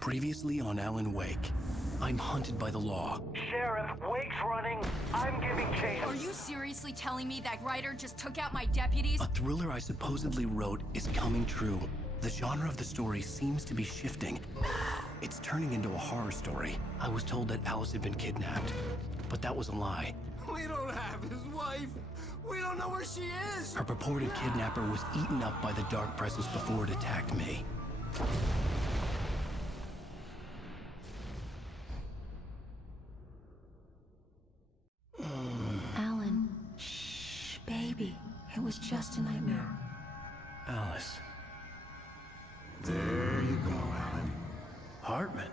Previously on Alan Wake, I'm hunted by the law. Sheriff, Wake's running. I'm giving chase. Are you seriously telling me that writer just took out my deputies? A thriller I supposedly wrote is coming true. The genre of the story seems to be shifting. It's turning into a horror story. I was told that Alice had been kidnapped, but that was a lie. We don't have his wife. We don't know where she is. Her purported kidnapper was eaten up by the dark presence before it attacked me. Alan, shh, baby. It was just a nightmare. Alice. There you go, Alan. Hartman.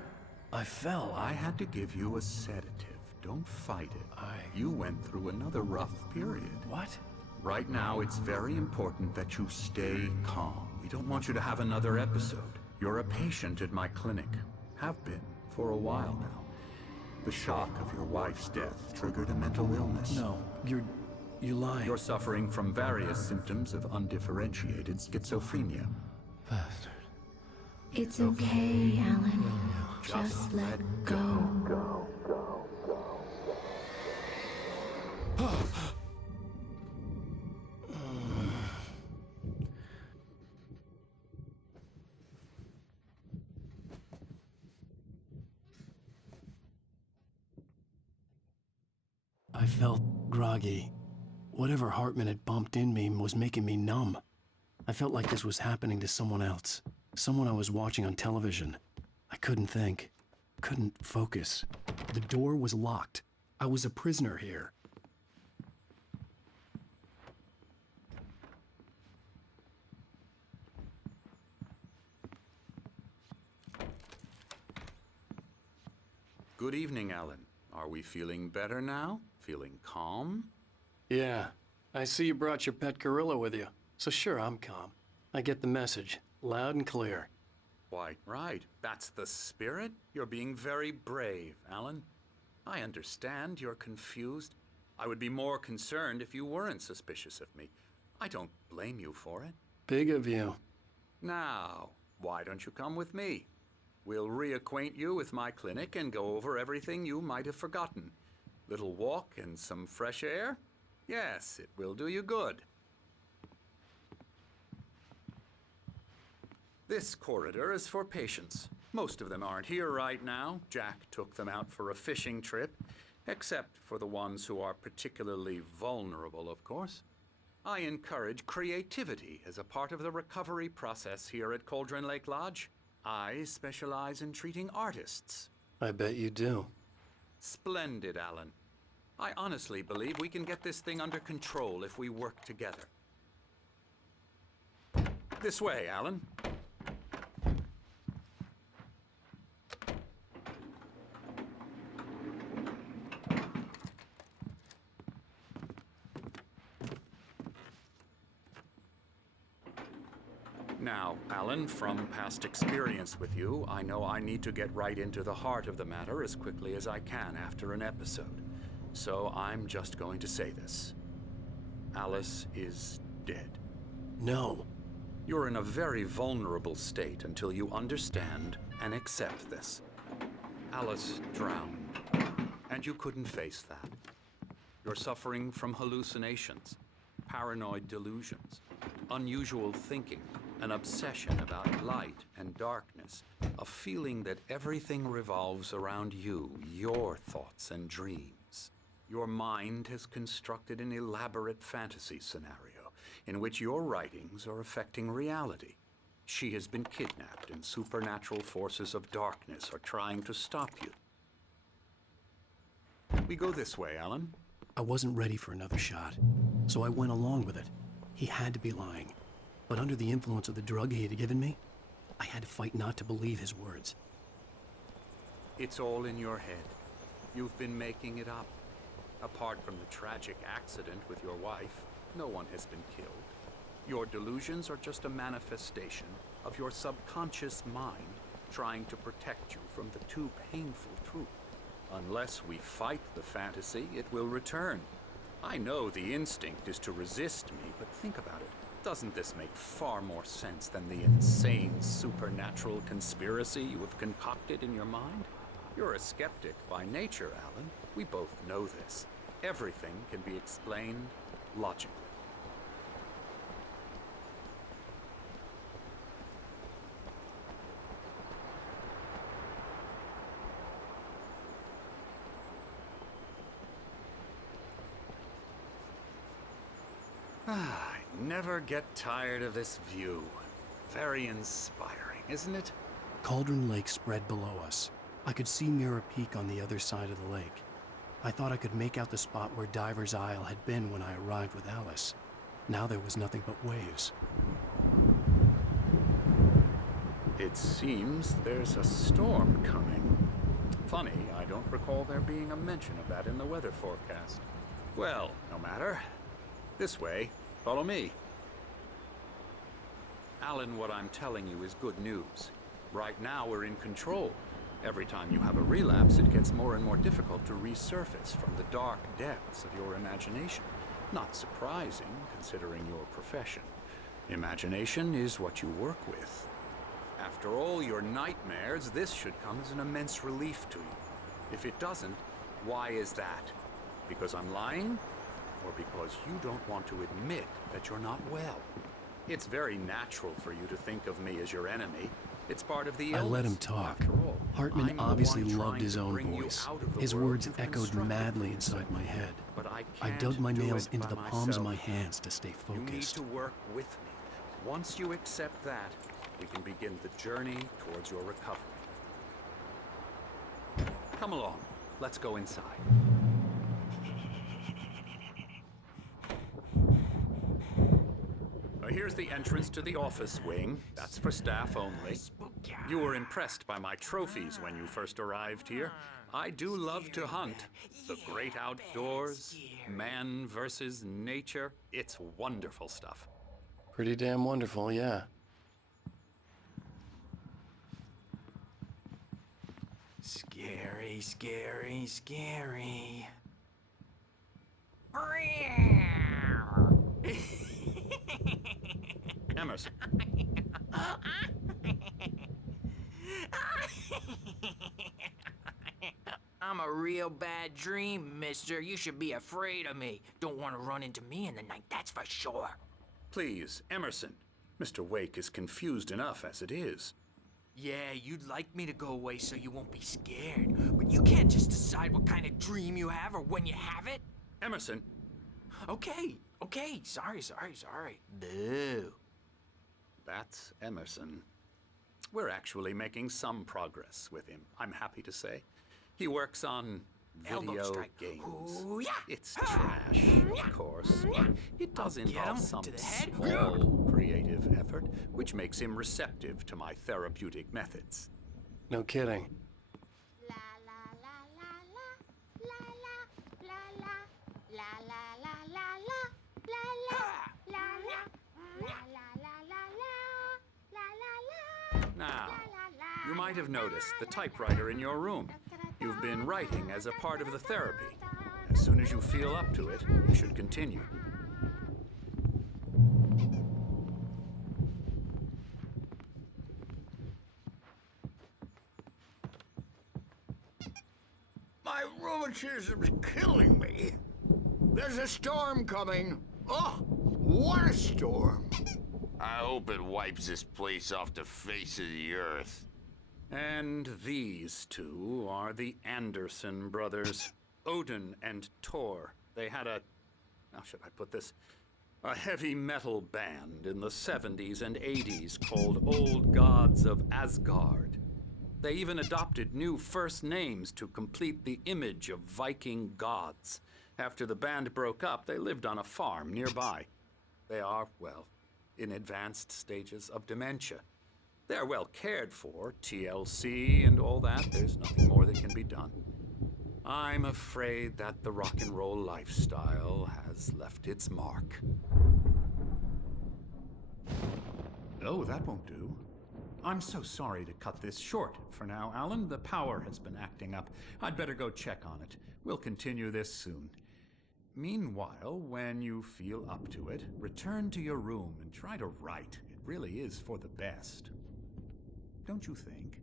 I fell. I had to give you a sedative. Don't fight it. You went through another rough period. What? Right now, it's very important that you stay calm. We don't want you to have another episode. You're a patient at my clinic. Have been for a while now. The shock of your wife's death triggered a mental illness. No, you're lying. You're suffering from various symptoms of undifferentiated schizophrenia. Bastard. It's okay, Alan. Just let go. I felt groggy. Whatever Hartman had bumped in me was making me numb. I felt like this was happening to someone else. Someone I was watching on television. I couldn't think. Couldn't focus. The door was locked. I was a prisoner here. Good evening, Alan. Are we feeling better now? Feeling calm? Yeah. I see you brought your pet gorilla with you. So sure, I'm calm. I get the message. Loud and clear. Why, right. That's the spirit. You're being very brave, Alan. I understand you're confused. I would be more concerned if you weren't suspicious of me. I don't blame you for it. Big of you. Now, why don't you come with me? We'll reacquaint you with my clinic and go over everything you might have forgotten. Little walk and some fresh air? Yes, it will do you good. This corridor is for patients. Most of them aren't here right now. Jack took them out for a fishing trip, except for the ones who are particularly vulnerable, of course. I encourage creativity as a part of the recovery process here at Cauldron Lake Lodge. I specialize in treating artists. I bet you do. Splendid, Alan. I honestly believe we can get this thing under control if we work together. This way, Alan. Now, Alan, from past experience with you, I know I need to get right into the heart of the matter as quickly as I can after an episode. So I'm just going to say this. Alice is dead. No. You're in a very vulnerable state until you understand and accept this. Alice drowned, and you couldn't face that. You're suffering from hallucinations, paranoid delusions, unusual thinking, an obsession about light and darkness, a feeling that everything revolves around you, your thoughts and dreams. Your mind has constructed an elaborate fantasy scenario in which your writings are affecting reality. She has been kidnapped and supernatural forces of darkness are trying to stop you. We go this way, Alan. I wasn't ready for another shot, so I went along with it. He had to be lying. But under the influence of the drug he had given me, I had to fight not to believe his words. It's all in your head. You've been making it up. Apart from the tragic accident with your wife, no one has been killed. Your delusions are just a manifestation of your subconscious mind trying to protect you from the too painful truth. Unless we fight the fantasy, it will return. I know the instinct is to resist me, but think about it. Doesn't this make far more sense than the insane supernatural conspiracy you have concocted in your mind? You're a skeptic by nature, Alan. We both know this. Everything can be explained logically. I never get tired of this view. Very inspiring, isn't it? Cauldron Lake spread below us. I could see Mirror Peak on the other side of the lake. I thought I could make out the spot where Diver's Isle had been when I arrived with Alice. Now there was nothing but waves. It seems there's a storm coming. Funny, I don't recall there being a mention of that in the weather forecast. Well, no matter. This way. Follow me. Alan, what I'm telling you is good news. Right now, we're in control. Every time you have a relapse, it gets more and more difficult to resurface from the dark depths of your imagination. Not surprising, considering your profession. Imagination is what you work with. After all your nightmares, this should come as an immense relief to you. If it doesn't, why is that? Because I'm lying? Or because you don't want to admit that you're not well? It's very natural for you to think of me as your enemy. It's part of the illness. I let him talk. After all, Hartman I'm the obviously one loved trying his to own bring you voice. out of the His world words to echoed construct madly it. inside my head. But I I can't dug my do nails it into by the palms of my myself. hands to stay You need focused. to work with me. Once you accept that, we can begin the journey towards your recovery. Come along. Let's go inside. Here's the entrance to the office wing. That's for staff only. You were impressed by my trophies when you first arrived here. I do love to hunt. The great outdoors, man versus nature. It's wonderful stuff. Pretty damn wonderful, yeah. Scary, scary, scary. Emerson. I'm a real bad dream, mister. You should be afraid of me. Don't want to run into me in the night, that's for sure. Please, Emerson. Mr. Wake is confused enough as it is. Yeah, you'd like me to go away so you won't be scared. But you can't just decide what kind of dream you have or when you have it. Emerson. Okay. Sorry. Boo. That's Emerson. We're actually making some progress with him, I'm happy to say. He works on Elbow video strike. games. Ooh, yeah. It's trash, of course, but it does I'll get involve him some to the head. small creative effort, which makes him receptive to my therapeutic methods. No kidding. La la la la la la la la la la la la la la Now, you might have noticed the typewriter in your room. You've been writing as a part of the therapy. As soon as you feel up to it, you should continue. My rheumatism's killing me. There's a storm coming. Oh, what a storm. I hope it wipes this place off the face of the earth. And these two are the Anderson brothers, Odin and Thor. They had a, how should I put this? A heavy metal band in the 70s and 80s called Old Gods of Asgard. They even adopted new first names to complete the image of Viking gods. After the band broke up, they lived on a farm nearby. They are, well, in advanced stages of dementia. They're well cared for, TLC and all that. There's nothing more that can be done. I'm afraid that the rock and roll lifestyle has left its mark. Oh, that won't do. I'm so sorry to cut this short for now, Alan. The power has been acting up. I'd better go check on it. We'll continue this soon. Meanwhile, when you feel up to it, return to your room and try to write. It really is for the best. Don't you think?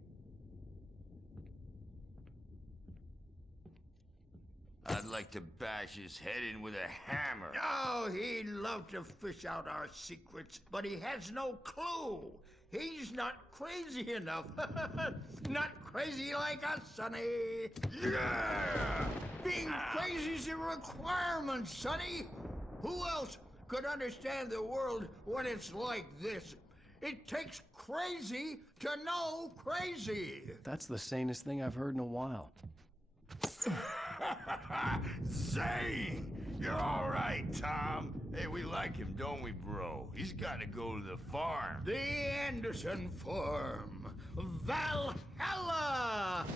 I'd like to bash his head in with a hammer. Oh, he'd love to fish out our secrets, but he has no clue. He's not crazy enough. Not crazy like us, Sonny. Yeah! Being crazy's a requirement, Sonny. Who else could understand the world when it's like this? It takes crazy to know crazy. That's the sanest thing I've heard in a while. Zane! You're all right, Tom. Hey, we like him, don't we, bro? He's got to go to the farm. The Anderson Farm. Valhalla!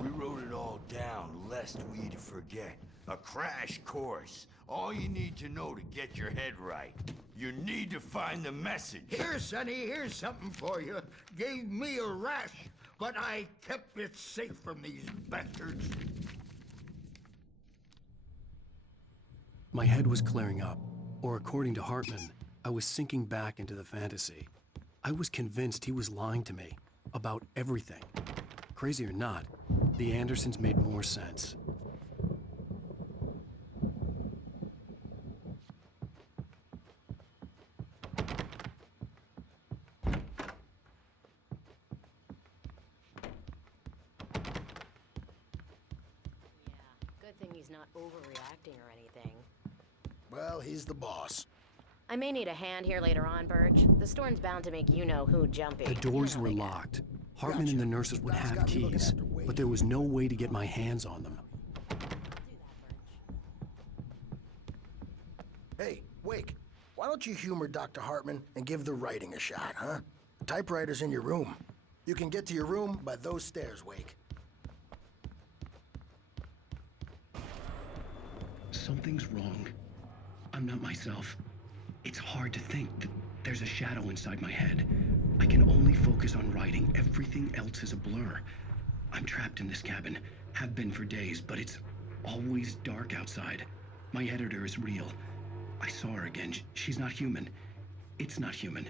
We wrote it all down, lest we forget. A crash course. All you need to know to get your head right. You need to find the message. Here, Sonny, here's something for you. Gave me a rash, but I kept it safe from these bastards. My head was clearing up, or according to Hartman, I was sinking back into the fantasy. I was convinced he was lying to me about everything. Crazy or not, the Andersons made more sense. Good thing he's not overreacting or anything. Well, he's the boss. I may need a hand here later on, Birch. The storm's bound to make you-know-who jumpy. The doors were locked. Hartman and the nurses would have keys, but there was no way to get my hands on them. Hey, Wake, why don't you humor Dr. Hartman and give the writing a shot, huh? The typewriter's in your room. You can get to your room by those stairs, Wake. Something's wrong. I'm not myself. It's hard to think that there's a shadow inside my head. I can only focus on writing. Everything else is a blur. I'm trapped in this cabin. Have been for days, but it's always dark outside. My editor is real. I saw her again. She's not human. It's not human.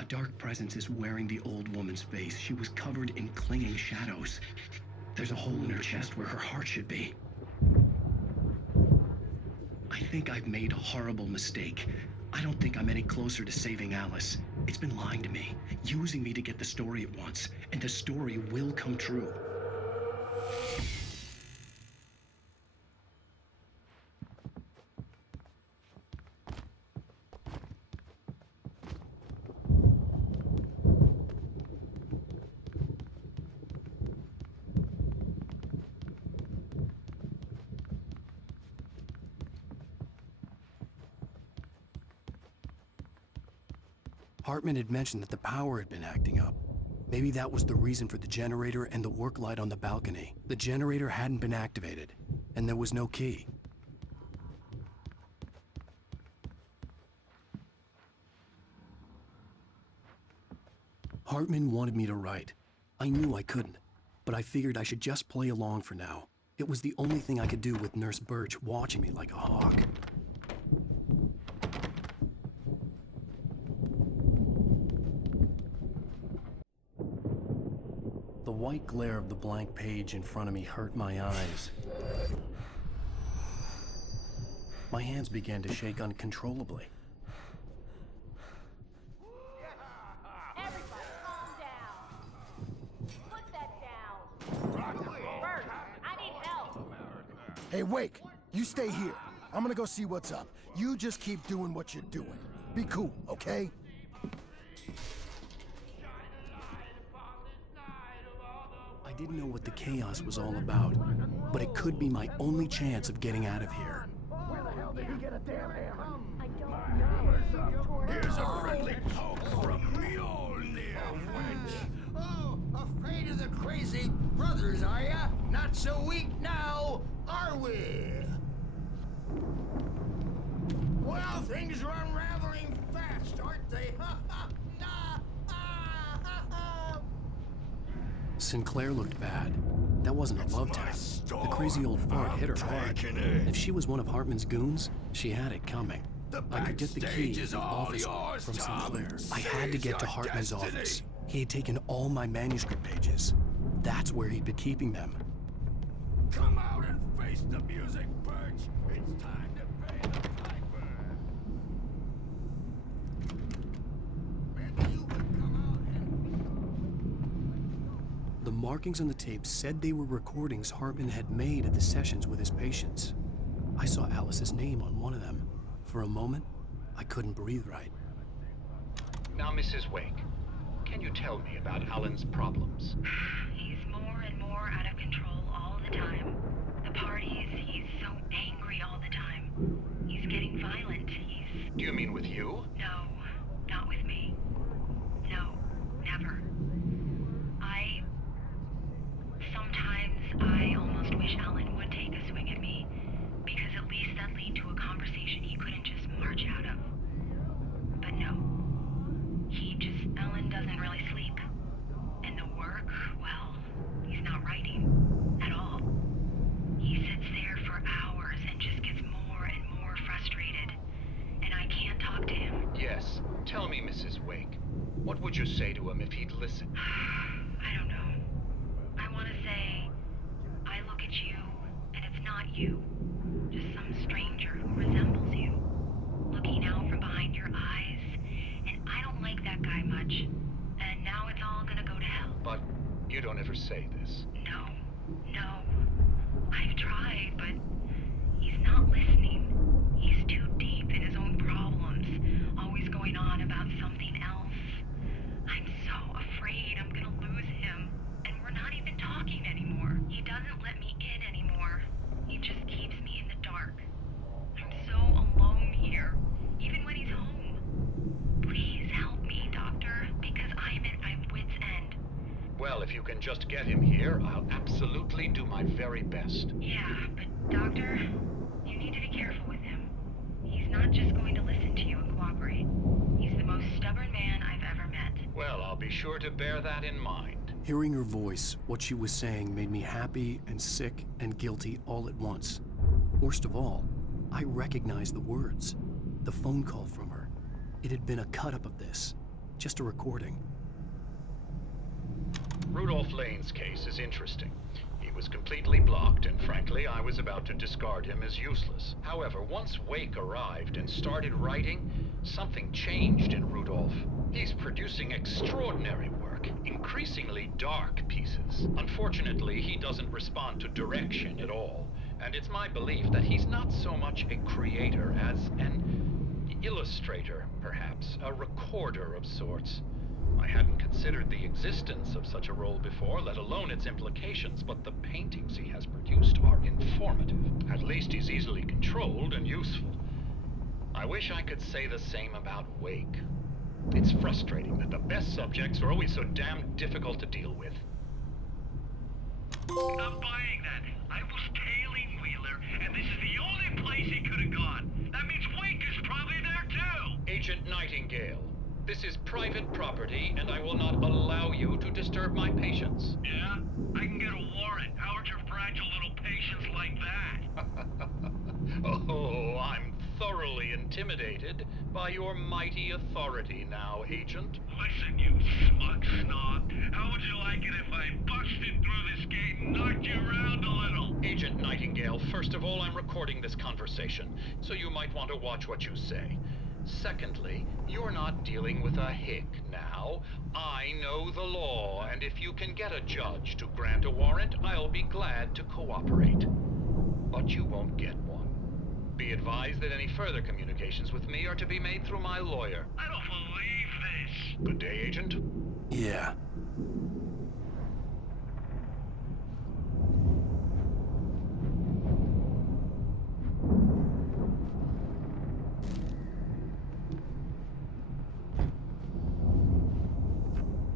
A dark presence is wearing the old woman's face. She was covered in clinging shadows. There's a hole in her chest where her heart should be. I think I've made a horrible mistake. I don't think I'm any closer to saving Alice. It's been lying to me, using me to get the story it wants, and the story will come true. Hartman had mentioned that the power had been acting up. Maybe that was the reason for the generator and the work light on the balcony. The generator hadn't been activated, and there was no key. Hartman wanted me to write. I knew I couldn't, but I figured I should just play along for now. It was the only thing I could do with Nurse Birch watching me like a hawk. The white glare of the blank page in front of me hurt my eyes. My hands began to shake uncontrollably. Everybody, calm down. Put that down. Bert, I need help. Hey, Wake, you stay here. I'm gonna go see what's up. You just keep doing what you're doing. Be cool, okay? I didn't know what the chaos was all about, but it could be my only chance of getting out of here. Where the hell did he get a damn hammer? I don't know. Here's a friendly poke from Mjolnir, wench. Oh, afraid of the crazy brothers, are ya? Not so weak now, are we? Well, things are unraveling fast, aren't they? Sinclair looked bad. That wasn't a love tap. The crazy old fart hit her hard. If she was one of Hartman's goons, she had it coming. I could get the key to the office from Sinclair. I had to get to Hartman's office. He had taken all my manuscript pages. That's where he'd been keeping them. Come out and face the music, Birch. It's time to pay the piper. Maybe you could come out and... The markings on the tape said they were recordings Hartman had made at the sessions with his patients. I saw Alice's name on one of them. For a moment, I couldn't breathe right. Now, Mrs. Wake, can you tell me about Alan's problems? He's more and more out of control all the time. The parties, he's so angry all the time. He's getting violent. Do you mean with you? No, not with me. No, never. Sometimes I almost wish Alan would take a swing at me, because at least that'd lead to a conversation he couldn't just march out of. But no. Alan doesn't really sleep. And the work, well, he's not writing at all. He sits there for hours and just gets more and more frustrated. And I can't talk to him. Yes. Tell me, Mrs. Wake. What would you say to him if he'd listen? I don't know. I want to say, I look at you, and it's not you. Just some stranger who resembles you. Looking out from behind your eyes. And I don't like that guy much. And now it's all gonna go to hell. But you don't ever say this. No. I've tried, but he's not listening. He's too deep in his own problems, always going on about something else. I'm so afraid I'm gonna lose him, and we're not even talking anymore. He doesn't let me in anymore. He just keeps me in the dark. I'm so alone here, even when he's home. Please help me, Doctor, because I'm at my wit's end. Well, if you can just get him here, I'll absolutely do my very best. Yeah, but Doctor, you need to be careful with him. He's not just going to listen to you and cooperate. He's the most stubborn man I've ever met. Well, I'll be sure to bear that in mind. Hearing her voice, what she was saying made me happy and sick and guilty all at once. Worst of all, I recognized the words. The phone call from her. It had been a cut-up of this. Just a recording. Rudolph Lane's case is interesting. He was completely blocked, and frankly, I was about to discard him as useless. However, once Wake arrived and started writing, something changed in Rudolph. He's producing extraordinary work, increasingly dark pieces. Unfortunately, he doesn't respond to direction at all, and it's my belief that he's not so much a creator as an illustrator, perhaps, a recorder of sorts. I hadn't considered the existence of such a role before, let alone its implications, but the paintings he has produced are informative. At least he's easily controlled and useful. I wish I could say the same about Wake. It's frustrating that the best subjects are always so damn difficult to deal with. I'm buying that. I was tailing Wheeler, and this is the only place he could have gone. That means Wake is probably there too! Agent Nightingale, this is private property, and I will not allow you to disturb my patients. Yeah? I can get a warrant. How would your fragile little patients like that? Oh, I'm thoroughly intimidated by your mighty authority now, Agent. Listen, you smug snob. How would you like it if I busted through this gate and knocked you around a little? Agent Nightingale, first of all, I'm recording this conversation, so you might want to watch what you say. Secondly, you're not dealing with a hick now. I know the law, and if you can get a judge to grant a warrant, I'll be glad to cooperate. But you won't get one. Be advised that any further communications with me are to be made through my lawyer. I don't believe this. Good day, Agent. Yeah.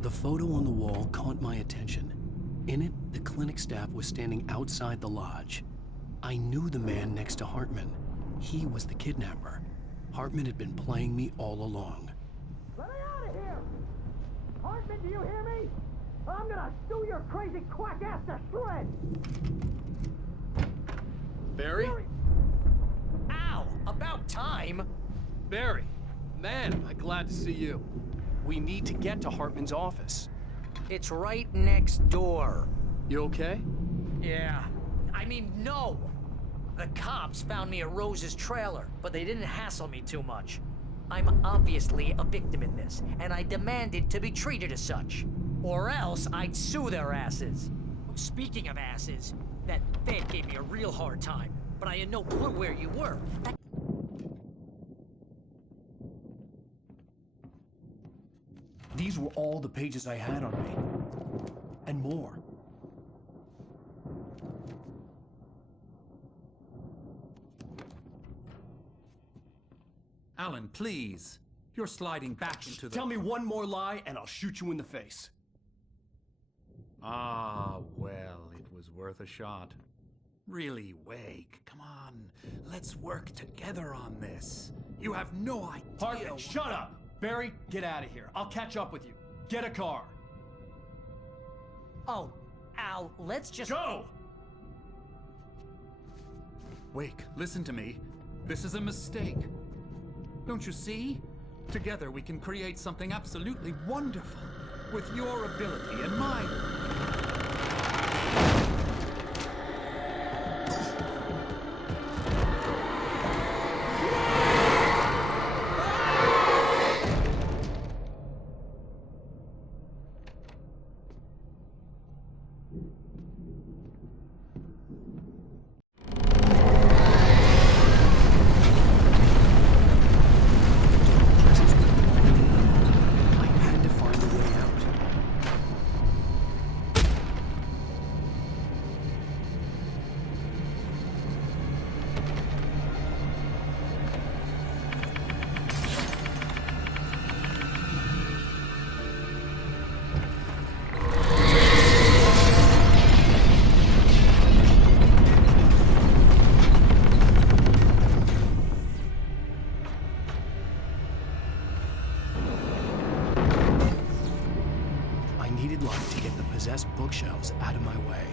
The photo on the wall caught my attention. In it, the clinic staff was standing outside the lodge. I knew the man next to Hartman. He was the kidnapper. Hartman had been playing me all along. Let me out of here! Hartman, do you hear me? I'm gonna stew your crazy quack ass to shreds! Barry? Ow! About time! Barry, man, am I glad to see you. We need to get to Hartman's office. It's right next door. You okay? Yeah. I mean, no! The cops found me at Rose's trailer, but they didn't hassle me too much. I'm obviously a victim in this, and I demanded to be treated as such. Or else I'd sue their asses. Speaking of asses, that Fed gave me a real hard time, but I had no clue where you were. These were all the pages I had on me. And more. Alan, please. You're sliding back into the... Tell me one more lie and I'll shoot you in the face. Ah, well, it was worth a shot. Really, Wake, come on. Let's work together on this. You have no idea... Hartman, shut up! Barry, get out of here. I'll catch up with you. Get a car. Oh, Al, let's just... Go! Wake, listen to me. This is a mistake. Don't you see? Together we can create something absolutely wonderful. With your ability and mine. Bookshelves out of my way.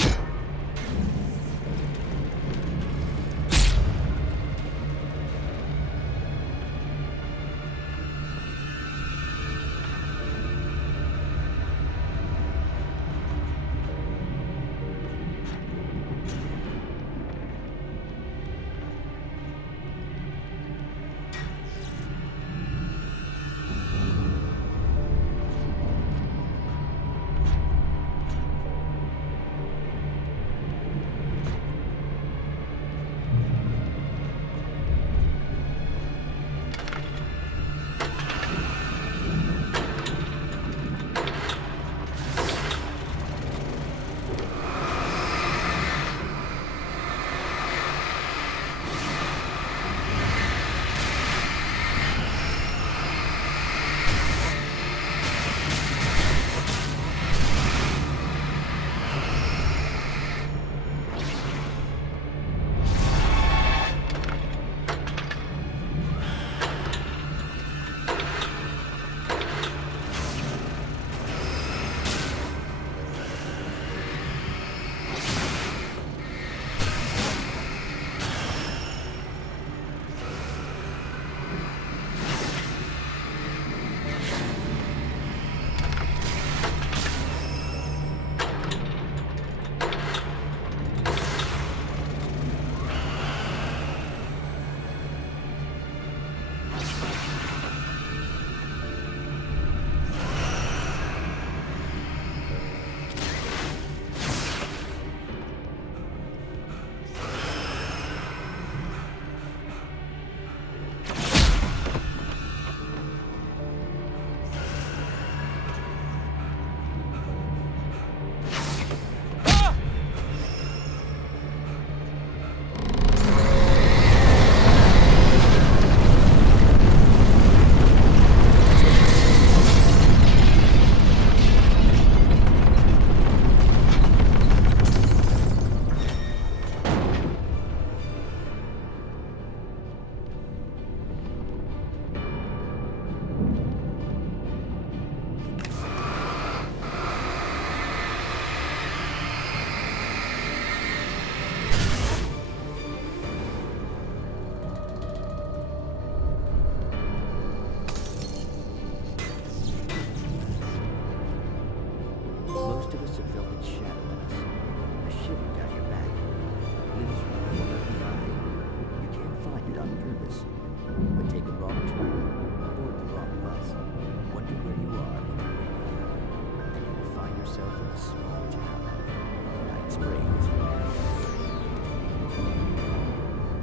Springs.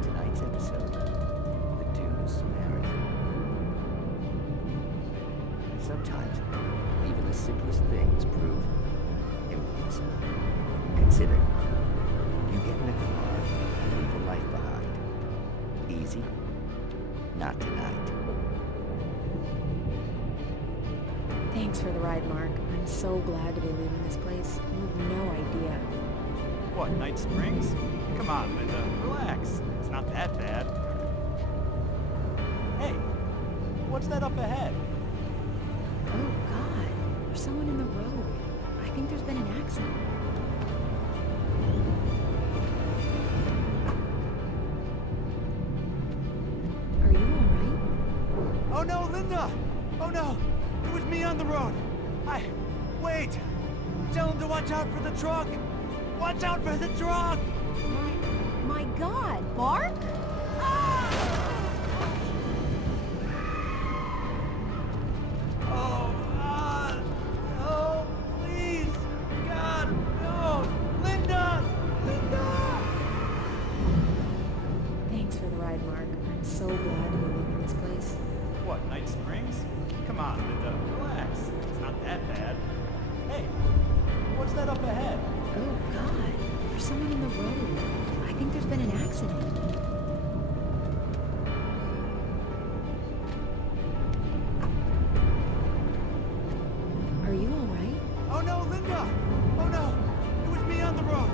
Tonight's episode, the Dunes Marathon. Sometimes, even the simplest things prove impossible. Consider, you get in a car and leave a life behind. Easy? Not tonight. Thanks for the ride, Mark. I'm so glad to be leaving this place. You have no idea. What, Night Springs? Come on, Linda, relax. It's not that bad. Hey, what's that up ahead? Oh, God. There's someone in the road. I think there's been an accident. Are you alright? Oh no, Linda! Oh no! It was me on the road! Wait! Tell him to watch out for the truck! Watch out for the truck! My God, Mark? Oh, please! God, no! Linda! Linda! Thanks for the ride, Mark. I'm so glad to be leaving this place. What, Night Springs? Come on, Linda, relax. It's not that bad. Hey, what's that up ahead? Oh, God. There's someone in the road. I think there's been an accident. Are you alright? Oh no, Linda! Oh no! It was me on the road!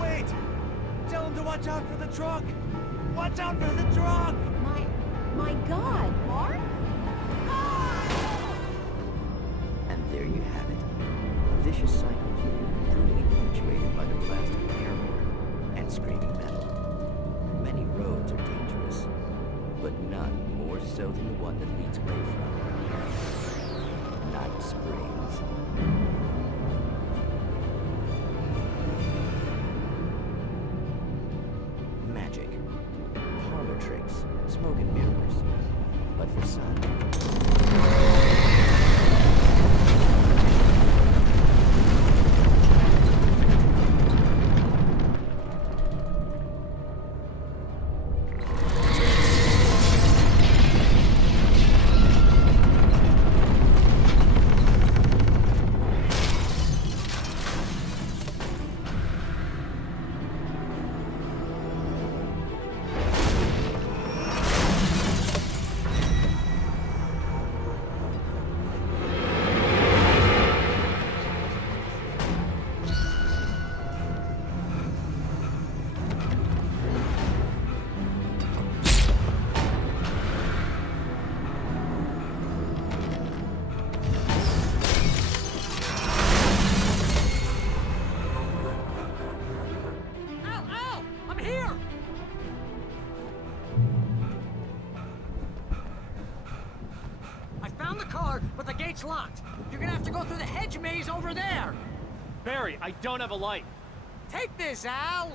Wait! Tell him to watch out for the truck! Watch out for the truck! My God, Mark? And there you have it. A vicious cycle, brutally punctuated by the blast of an air horn and screaming metal. Many roads are dangerous, but none more so than the one that leads away from Night Springs. Magic, parlor tricks, smoke and mirrors. But for some, gate's locked. You're gonna have to go through the hedge maze over there. Barry, I don't have a light. Take this, Al!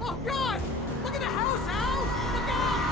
Oh, God! Look at the house, Al! Look out!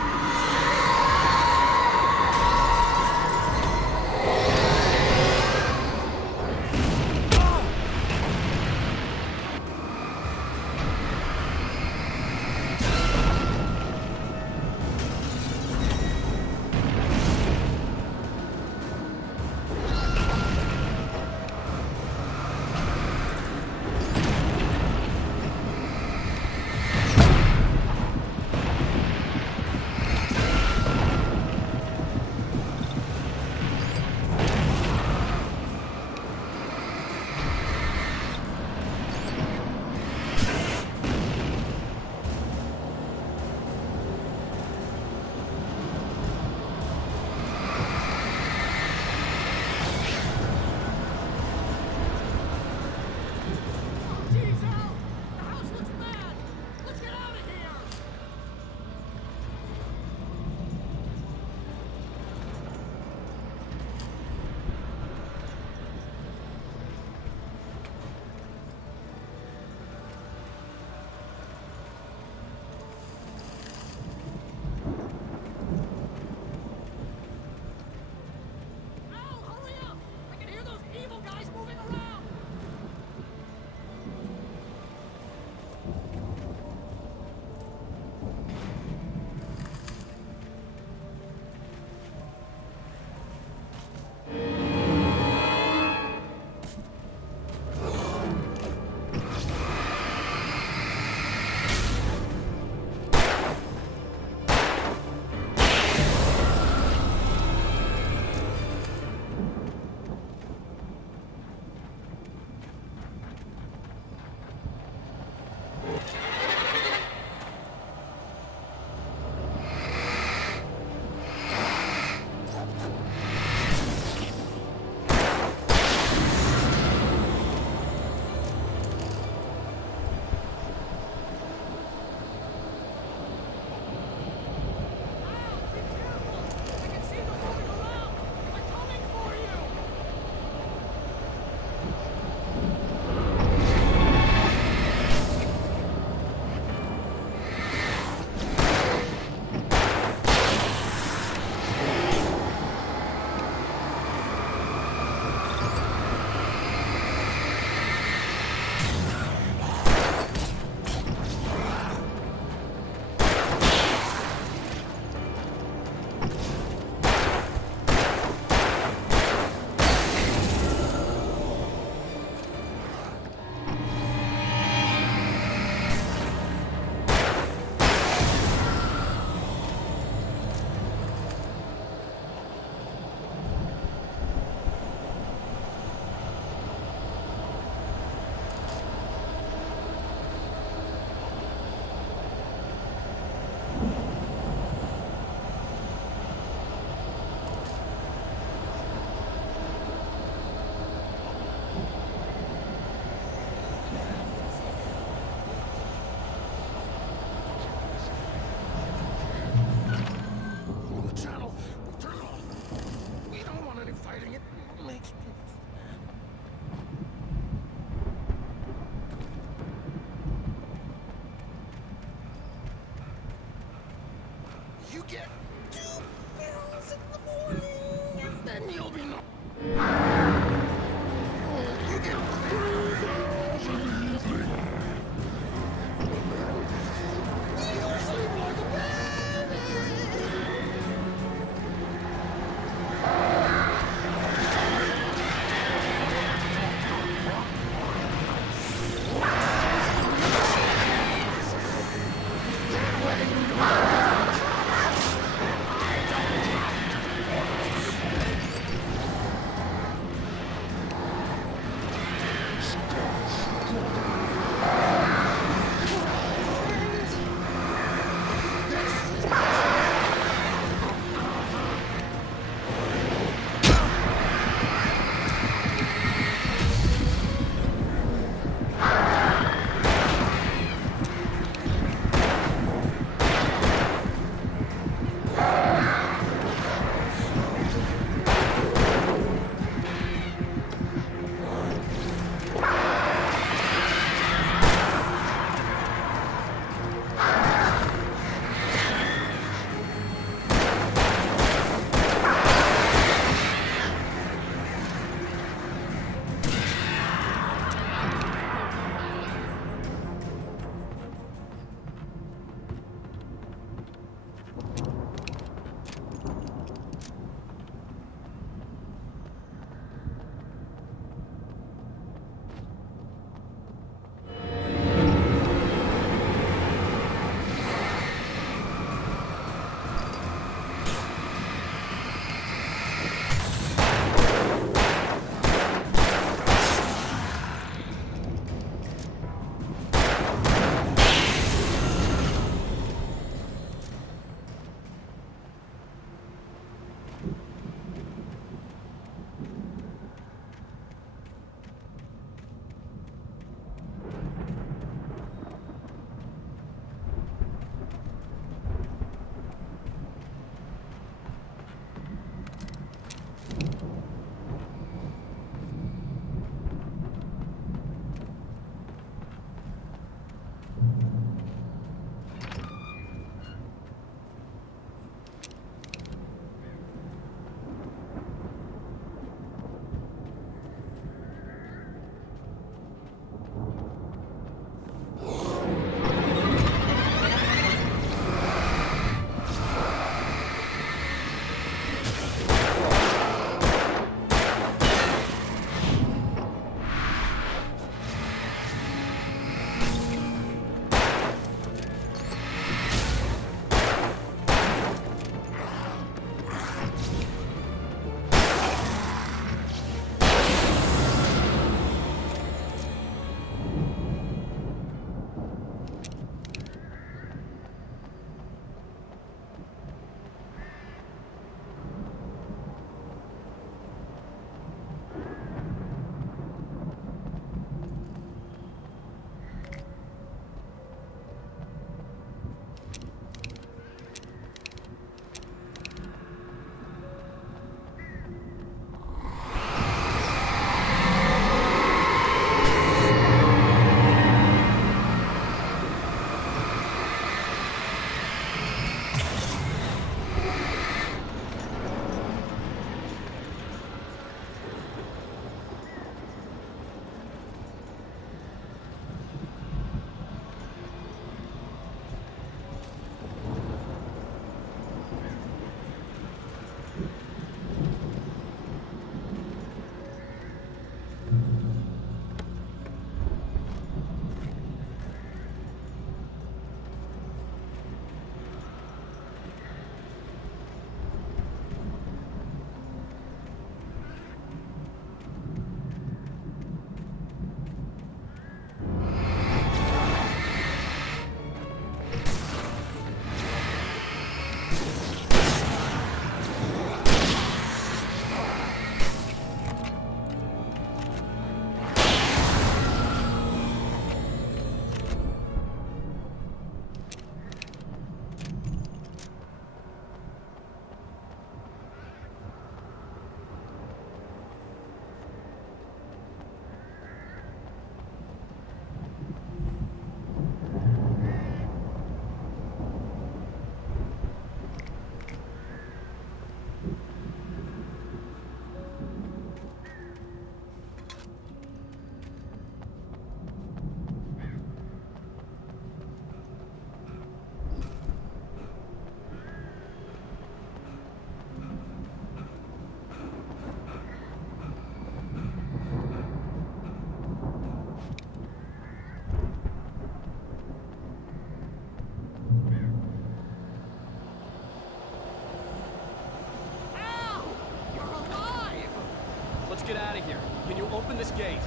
open this gate.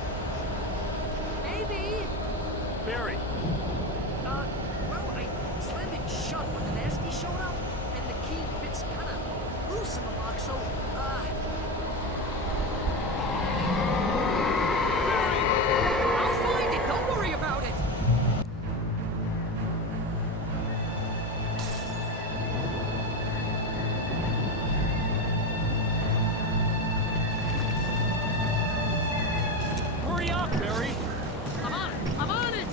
Maybe. Barry. Well, I slammed it shut when the nasty showed up, and the key fits kind of loose in the lock, so, Barry! I'll find it, don't worry about it! Hurry up, Barry! I'm on it! I'm on it!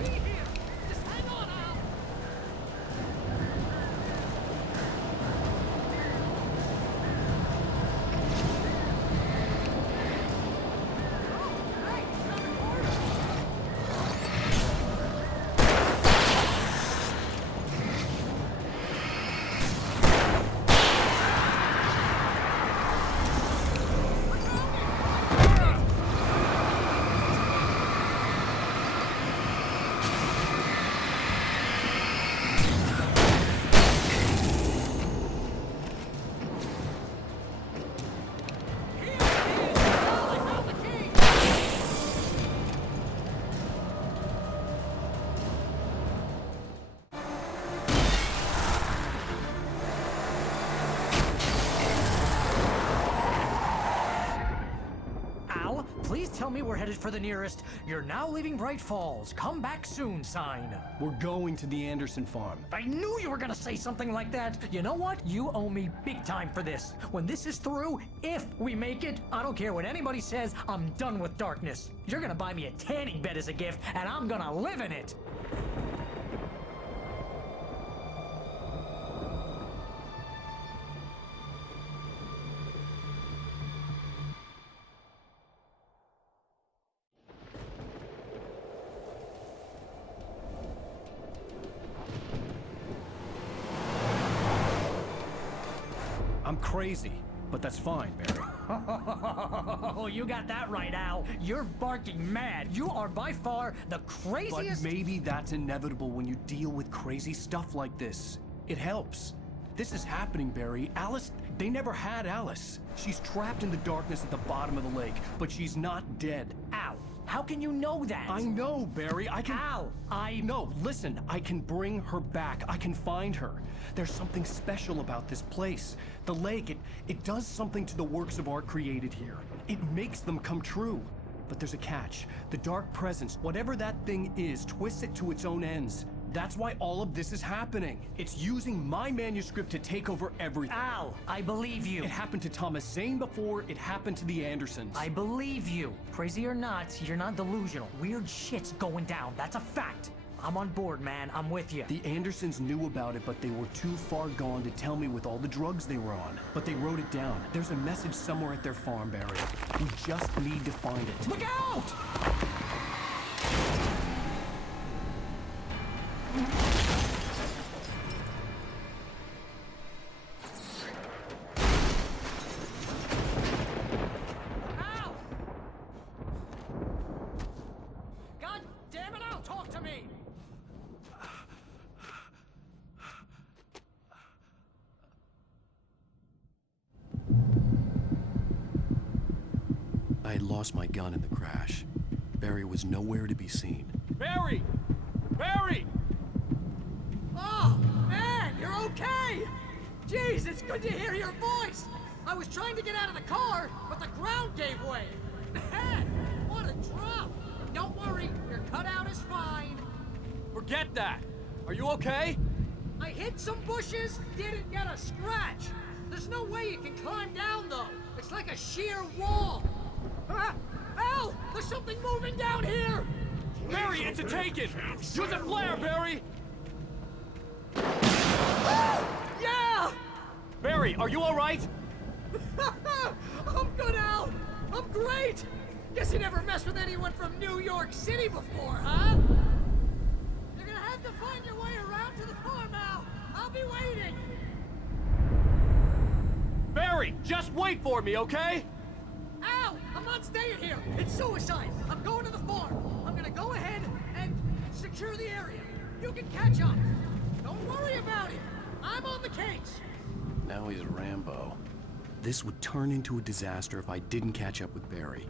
Be here! Just hang on, Al! Oh, hey, it's not recording! Al, please tell me we're headed for the nearest "You're now leaving Bright Falls. Come back soon" sign. We're going to the Anderson farm. I knew you were gonna say something like that. You know what? You owe me big time for this. When this is through, if we make it, I don't care what anybody says, I'm done with darkness. You're gonna buy me a tanning bed as a gift, and I'm gonna live in it. I'm crazy, but that's fine, Barry. Oh, you got that right, Al. You're barking mad. You are by far the But craziest. maybe that's inevitable when you deal with crazy stuff like this. It helps. This is happening, Barry. Alice, they never had Alice. She's trapped in the darkness at the bottom of the lake, but she's not dead. Al, how can you know that? I know, Barry. I can... Al, No, listen. I can bring her back. I can find her. There's something special about this place. The lake, it does something to the works of art created here. It makes them come true. But there's a catch. The dark presence, whatever that thing is, twists it to its own ends. That's why all of this is happening. It's using my manuscript to take over everything. Al, I believe you. It happened to Thomas Zane before, it happened to the Andersons. I believe you. Crazy or not, you're not delusional. Weird shit's going down. That's a fact. I'm on board, man. I'm with you. The Andersons knew about it, but they were too far gone to tell me with all the drugs they were on. But they wrote it down. There's a message somewhere at their farm, Barry. We just need to find it. Look out! Al! God damn it, Al, talk to me! I had lost my gun in the crash. Barry was nowhere to be seen. Barry! Barry! Oh, man, you're okay! Jeez, it's good to hear your voice! I was trying to get out of the car, but the ground gave way. Man, what a drop! Don't worry, your cutout is fine. Forget that! Are you okay? I hit some bushes, didn't get a scratch. There's no way you can climb down, though. It's like a sheer wall. Al, there's something moving down here! Barry, it's a taken! Use a flare, Barry! Yeah! Barry, are you alright? I'm good, Al! I'm great! Guess you never messed with anyone from New York City before, huh? You're gonna have to find your way around to the farm, Al. I'll be waiting! Barry, just wait for me, okay? Al, I'm not staying here. It's suicide. I'm going to the farm. I'm gonna go ahead and secure the area. You can catch up. Don't worry about it. I'm on the case. Now he's Rambo. This would turn into a disaster if I didn't catch up with Barry.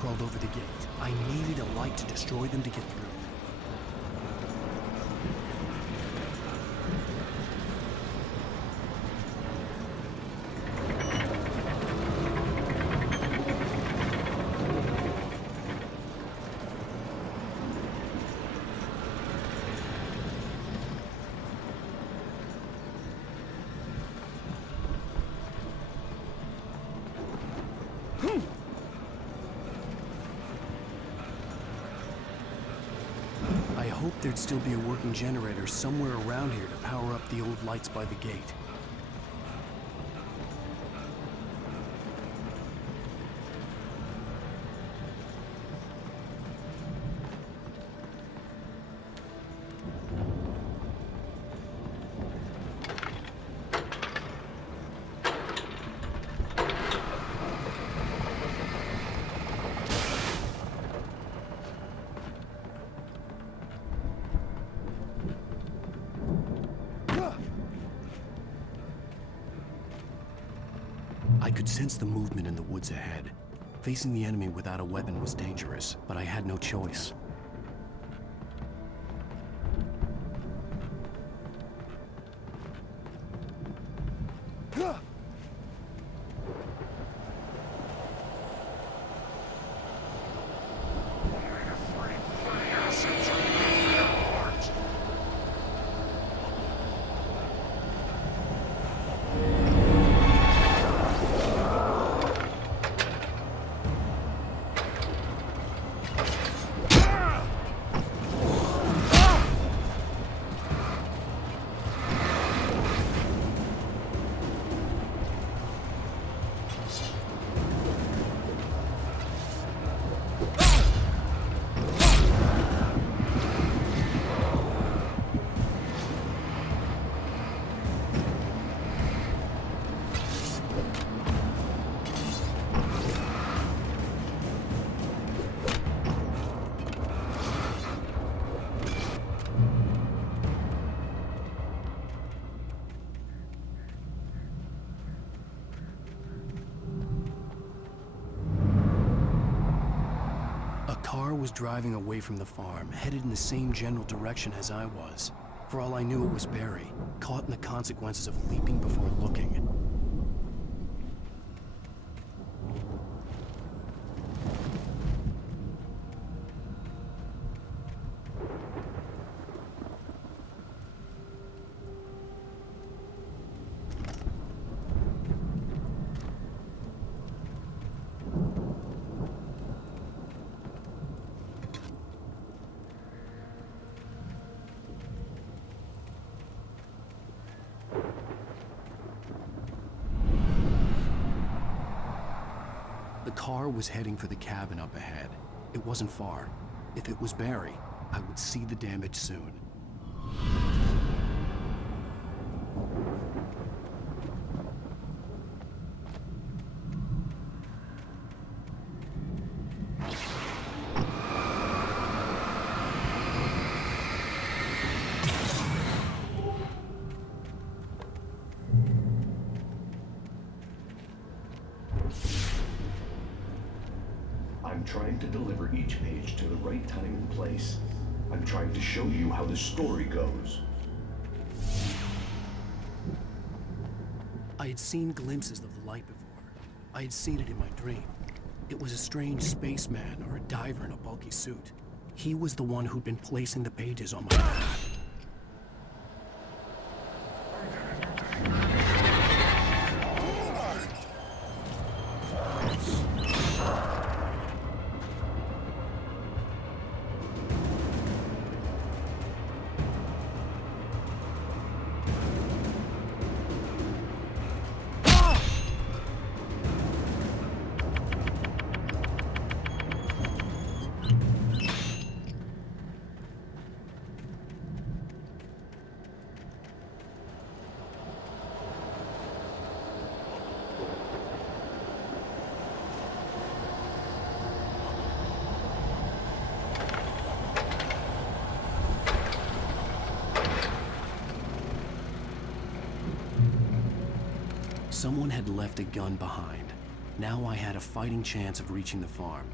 Crawled over the gate. I needed a light to destroy them to get through. I hoped there'd still be a working generator somewhere around here to power up the old lights by the gate. I could sense the movement in the woods ahead. Facing the enemy without a weapon was dangerous, but I had no choice. A car was driving away from the farm, headed in the same general direction as I was. For all I knew, it was Barry, caught in the consequences of leaping before looking. The car was heading for the cabin up ahead. It wasn't far. If it was Barry, I would see the damage soon. I'm trying to deliver each page to the right time and place. I'm trying to show you how the story goes. I had seen glimpses of the light before. I had seen it in my dream. It was a strange spaceman or a diver in a bulky suit. He was the one who'd been placing the pages on my path. Someone had left a gun behind. Now I had a fighting chance of reaching the farm.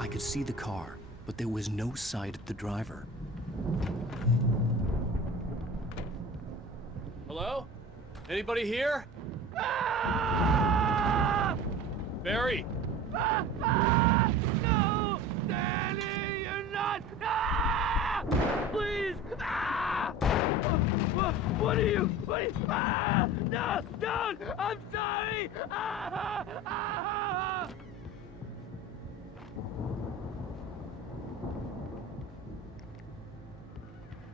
I could see the car, but there was no sight of the driver. Hello? Anybody here? Barry! No! Danny, you're not! Please! What are you? No! Don't! I'm sorry!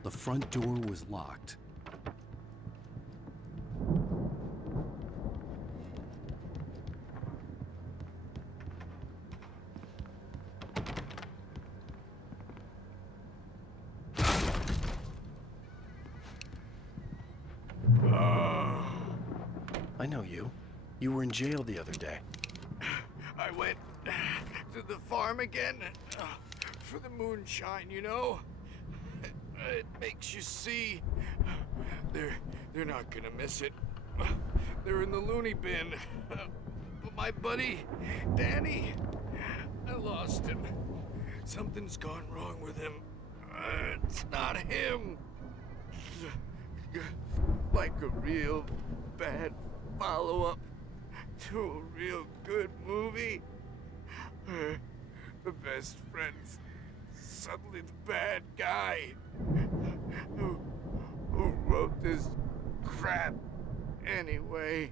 The front door was locked. I know you. You were in jail the other day. I went to the farm again for the moonshine, you know? It makes you see. They're not gonna miss it. They're in the loony bin. But my buddy, Danny, I lost him. Something's gone wrong with him. It's not him. Like a real bad follow-up to a real good movie. The best friend's suddenly the bad guy. Who wrote this crap anyway?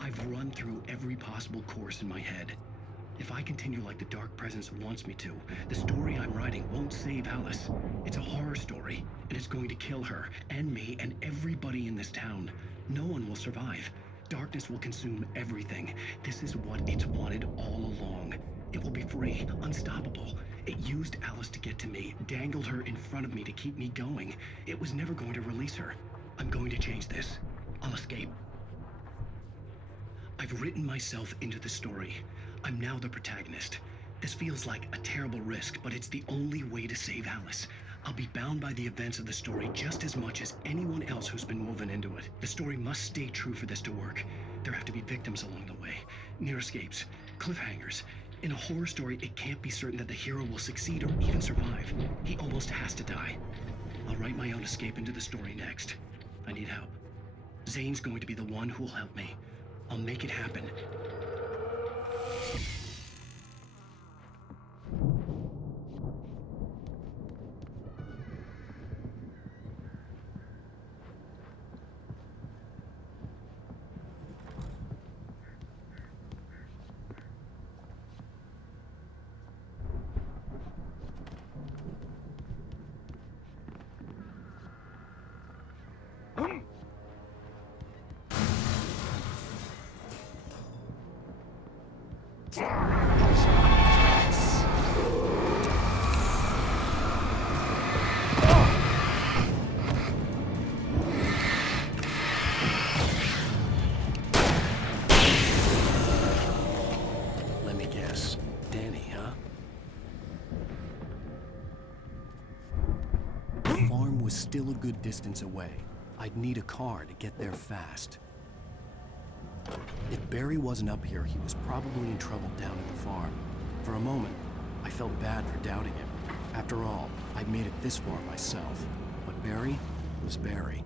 I've run through every possible course in my head. If I continue like the Dark Presence wants me to, the story I'm writing won't save Alice. It's a horror story, and it's going to kill her, and me, and everybody in this town. No one will survive. Darkness will consume everything. This is what it's wanted all along. It will be free, unstoppable. It used Alice to get to me, dangled her in front of me to keep me going. It was never going to release her. I'm going to change this. I'll escape. I've written myself into the story. I'm now the protagonist. This feels like a terrible risk, but it's the only way to save Alice. I'll be bound by the events of the story just as much as anyone else who's been woven into it. The story must stay true for this to work. There have to be victims along the way, near escapes, cliffhangers. In a horror story, it can't be certain that the hero will succeed or even survive. He almost has to die. I'll write my own escape into the story next. I need help. Zane's going to be the one who'll help me. I'll make it happen. Let me guess. Danny, huh? The farm was still a good distance away. I'd need a car to get there fast. If Barry wasn't up here, he was probably in trouble down at the farm. For a moment, I felt bad for doubting him. After all, I'd made it this far myself. But Barry was Barry.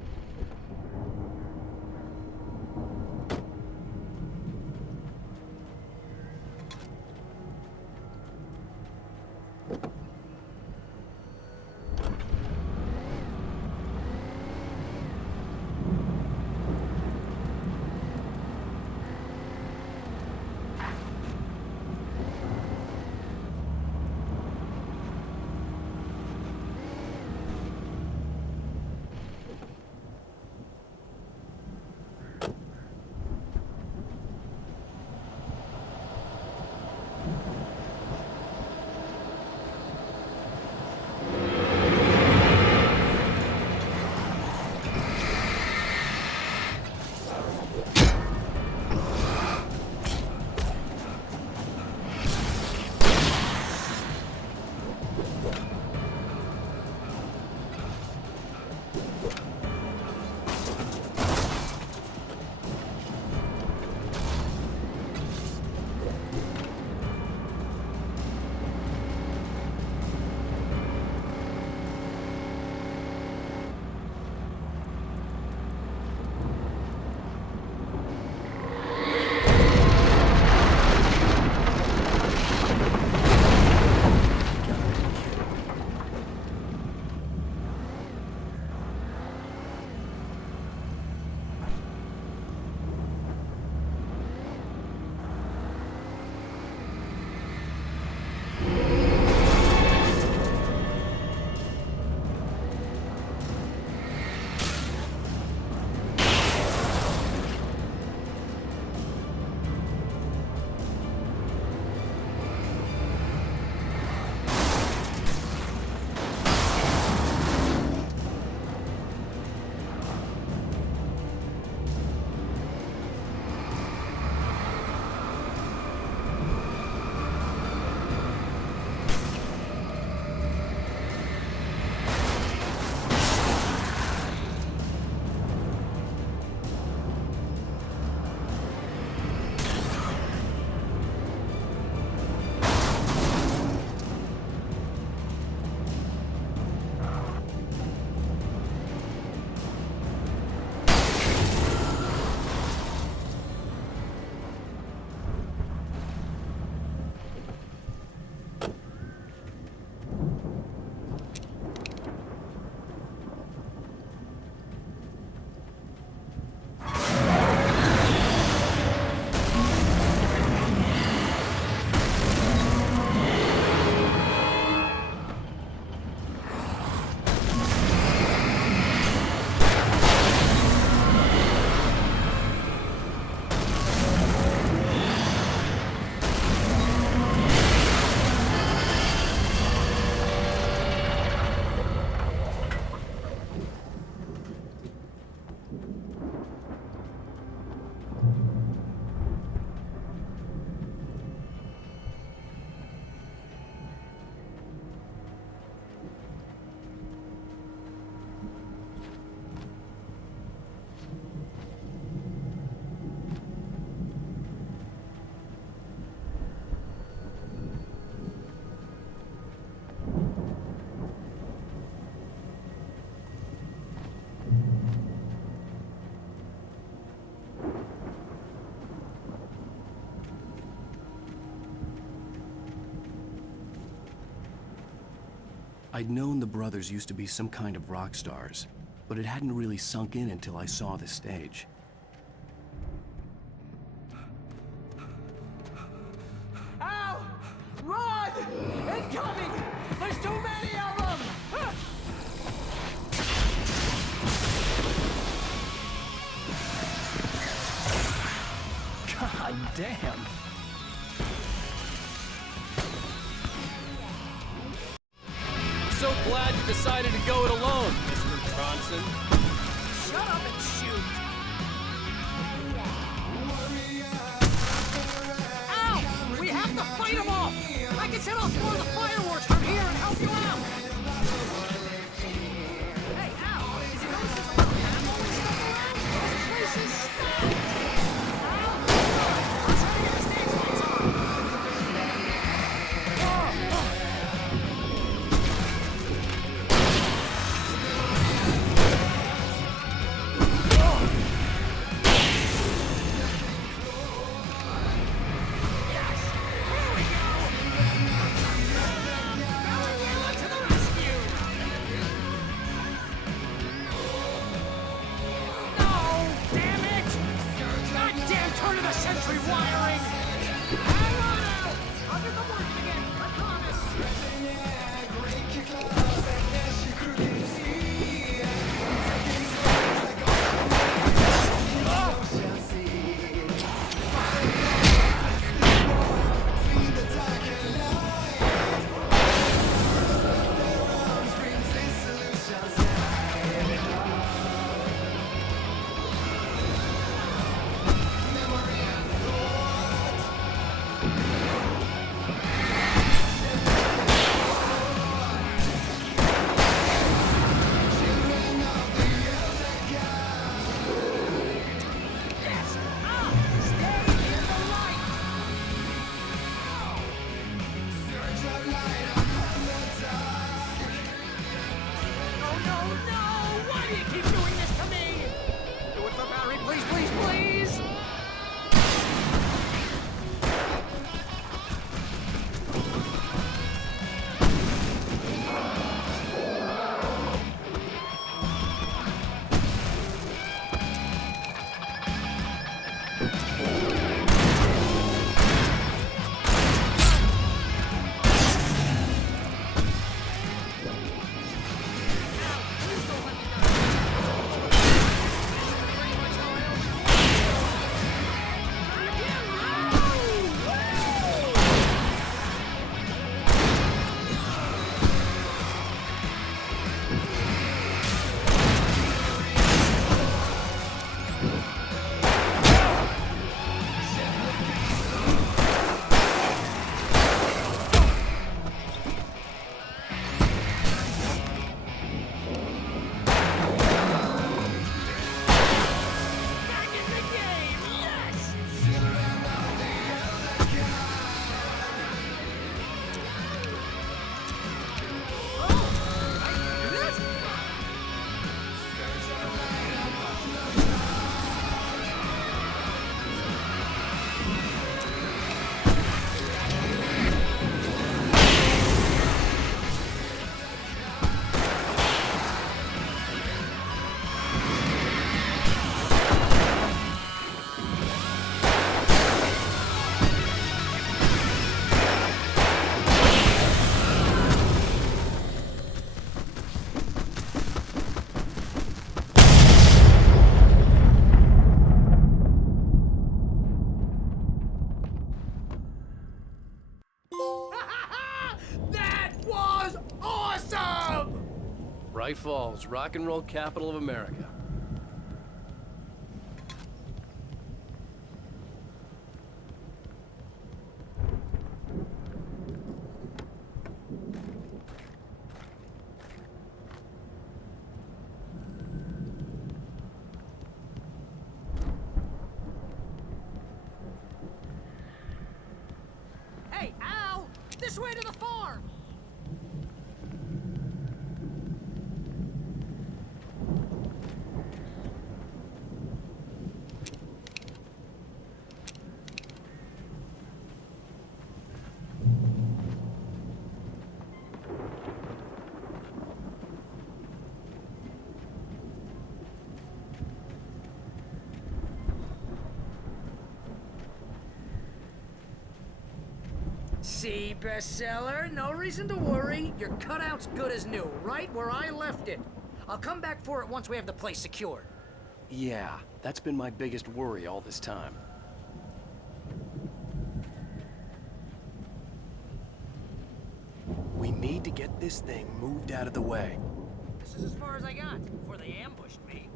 I'd known the brothers used to be some kind of rock stars, but it hadn't really sunk in until I saw the stage. Ow! Run! Incoming! There's too many of them! God damn! So glad you decided to go it alone, Mr. Bronson. Shut up and shoot! Ow! We have to fight them off! I can set off more of the fireworks from here and help you out! Hey, Al! Did you notice there's a lot of ammo and stuff around? This place is stacked! Al? I'm trying to get the stage lights on! Century wiring! Hang on out! I'll get them working again, I promise! Bright Falls, rock and roll capital of America. Hey, Al! This way to the farm! see, bestseller. No reason to worry. Your cutout's good as new, right where I left it. I'll come back for it once we have the place secured. Yeah, that's been my biggest worry all this time. We need to get this thing moved out of the way. This is as far as I got before they ambushed me.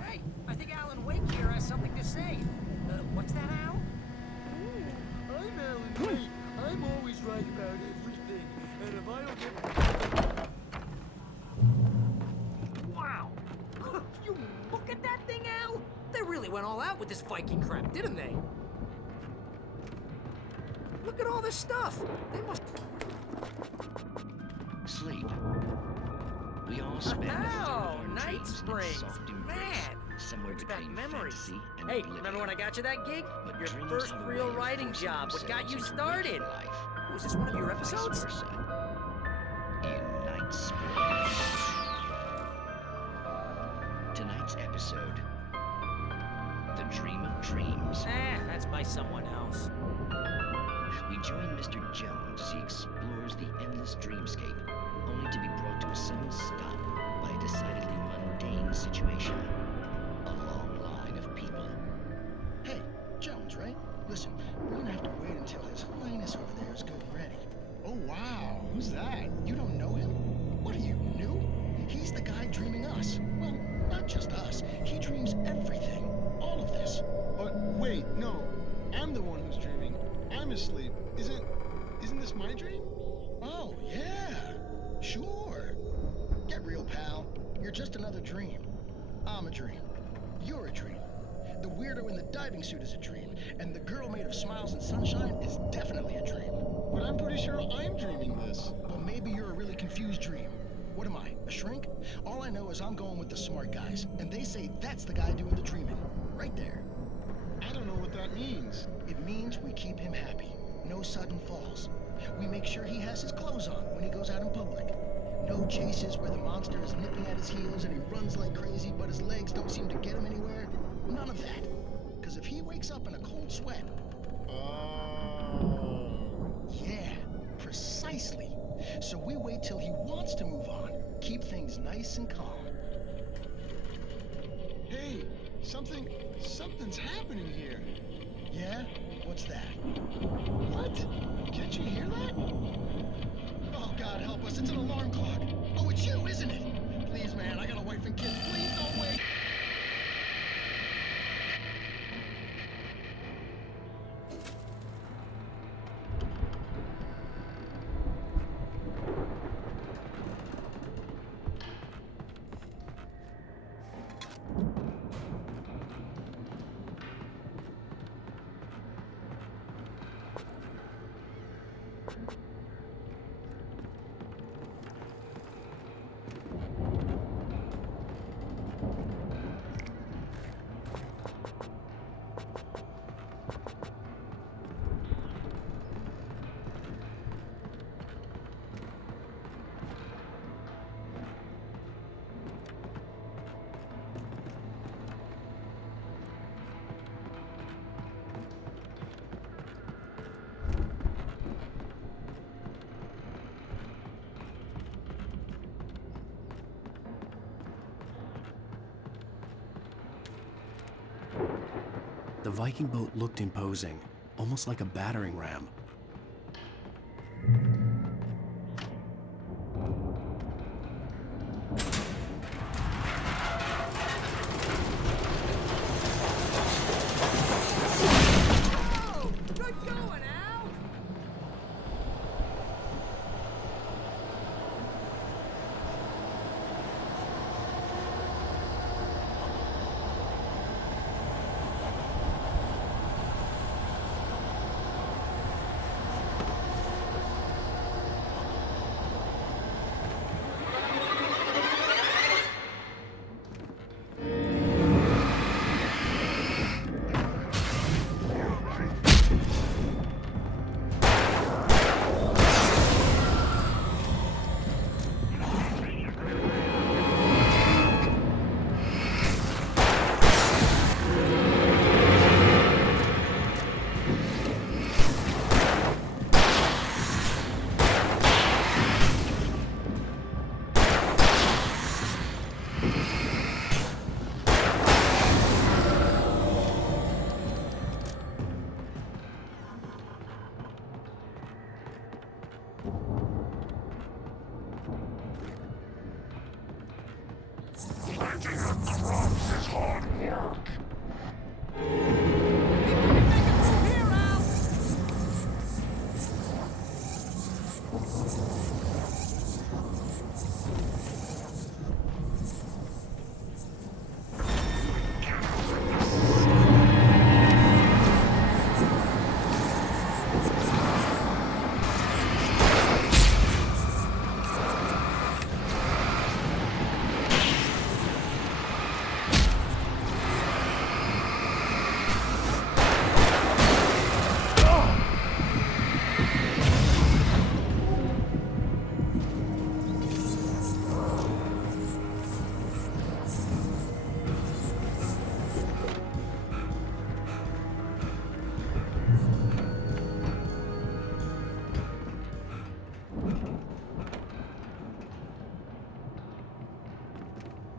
Hey, I think Alan Wake here has something to say. What's that, Al? I'm Alan Wake. I'm always right about everything. And if I don't get... Wow! You look at that thing, Al! They really went all out with this Viking crap, didn't they? Look at all this stuff! They must... Sleep. We all spend Oh, our Night dreams in Springs! soft embrace, Man! somewhere Brings back between memories. fantasy and Hey, oblivion. remember when I got you that gig? But Your dreams first have a real way of writing forcing job. What got you themselves into started? waking life. Was this one of your Or vice episodes? versa. In Night Springs. Tonight's episode, The Dream of Dreams. That's by someone else. We join Mr. Jones as he explores the endless dreamscape, only to be brought to a sudden stop by a decidedly mundane situation. A long line of people. Hey, Jones, right? Listen, we're gonna have to wait until His Highness over there is good and ready. Oh, wow. Who's that? You don't know him? What are you, new? He's the guy dreaming us. Well, not just us. He dreams everything. All of this. But wait, no. I'm the one who's dreaming. I'm asleep. Isn't this my dream? Oh, yeah. Sure. Get real, pal. You're just another dream. I'm a dream. You're a dream. The weirdo in the diving suit is a dream, and the girl made of smiles and sunshine is definitely a dream. But I'm pretty sure I'm dreaming this. Well, maybe you're a really confused dream. What am I, a shrink? All I know is I'm going with the smart guys, and they say that's the guy doing the dreaming. Right there. I don't know what that means. It means we keep him happy. No sudden falls. We make sure he has his clothes on when he goes out in public. No chases where the monster is nipping at his heels and he runs like crazy, but his legs don't seem to get him anywhere. None of that. Because if he wakes up in a cold sweat... Yeah, precisely. So we wait till he wants to move on. Keep things nice and calm. Hey, something's happening here. Yeah? What's that? What? Can't you hear that? Oh, God help us, it's an alarm clock. Oh, it's you, isn't it? Please, man, I got a wife and kids. Please don't wait. The Viking boat looked imposing, almost like a battering ram. Good going, Al! Looking at crops is hard work.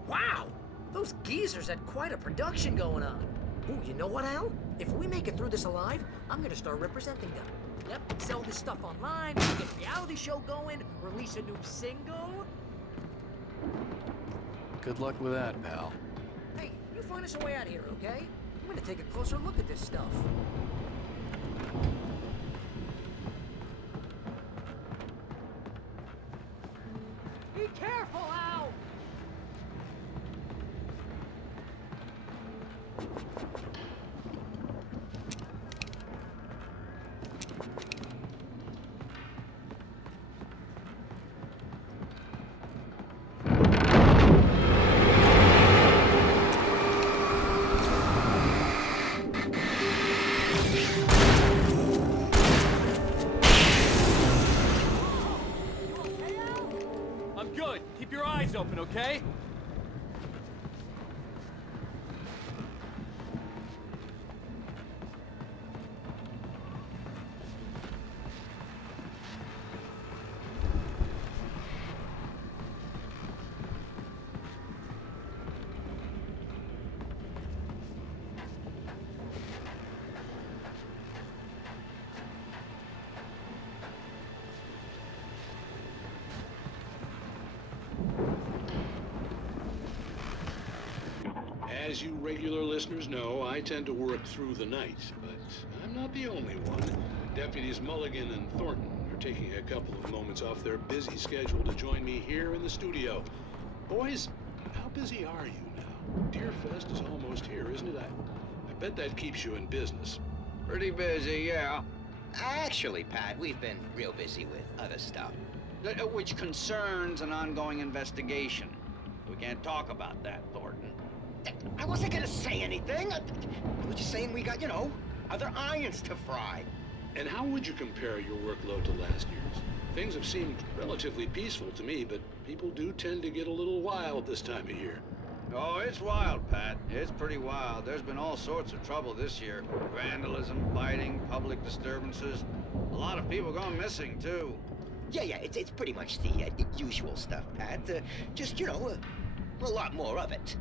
Wow! Those geezers had quite a production going on. Ooh, you know what, Al? If we make it through this alive, I'm gonna start representing them. Yep, sell this stuff online, get a reality show going, release a new single. Good luck with that, pal. Hey, you find us a way out of here, okay? I'm gonna take a closer look at this stuff. Be careful, Al! I'm good. Keep your eyes open, okay? As you regular listeners know, I tend to work through the night, but I'm not the only one. Deputies Mulligan and Thornton are taking a couple of moments off their busy schedule to join me here in the studio. Boys, how busy are you now? Deerfest is almost here, isn't it? I bet that keeps you in business. Pretty busy, yeah. Actually, Pat, we've been real busy with other stuff, which concerns an ongoing investigation. We can't talk about that, Thornton. I wasn't gonna say anything. I was just saying we got, you know, other irons to fry. And how would you compare your workload to last year's? Things have seemed relatively peaceful to me, but people do tend to get a little wild this time of year. Oh, it's wild, Pat. It's pretty wild. There's been all sorts of trouble this year. Vandalism, fighting, public disturbances. A lot of people gone missing, too. Yeah, it's pretty much the usual stuff, Pat. Just, you know, a lot more of it.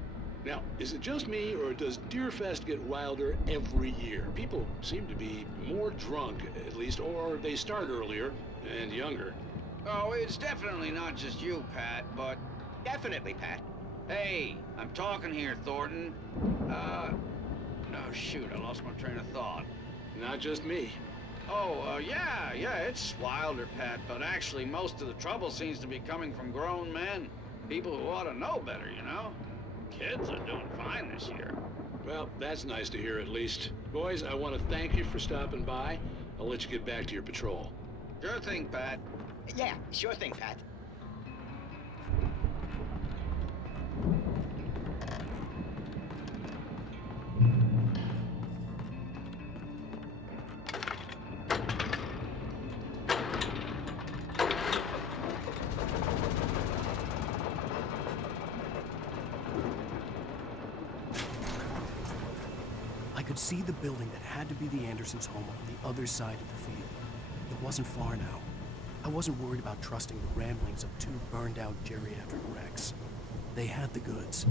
Now, is it just me, or does Deerfest get wilder every year? People seem to be more drunk, at least, or they start earlier and younger. Oh, it's definitely not just you, Pat, but... Definitely, Pat. Hey, I'm talking here, Thornton. Oh, shoot, I lost my train of thought. Not just me. Oh, yeah, it's wilder, Pat, but actually most of the trouble seems to be coming from grown men. People who ought to know better, you know? Kids are doing fine this year. Well, that's nice to hear at least. Boys, I want to thank you for stopping by. I'll let you get back to your patrol. Sure thing, Pat. Yeah, sure thing, Pat. I could see the building that had to be the Andersons' home on the other side of the field. It wasn't far now. I wasn't worried about trusting the ramblings of two burned-out geriatric wrecks. They had the goods.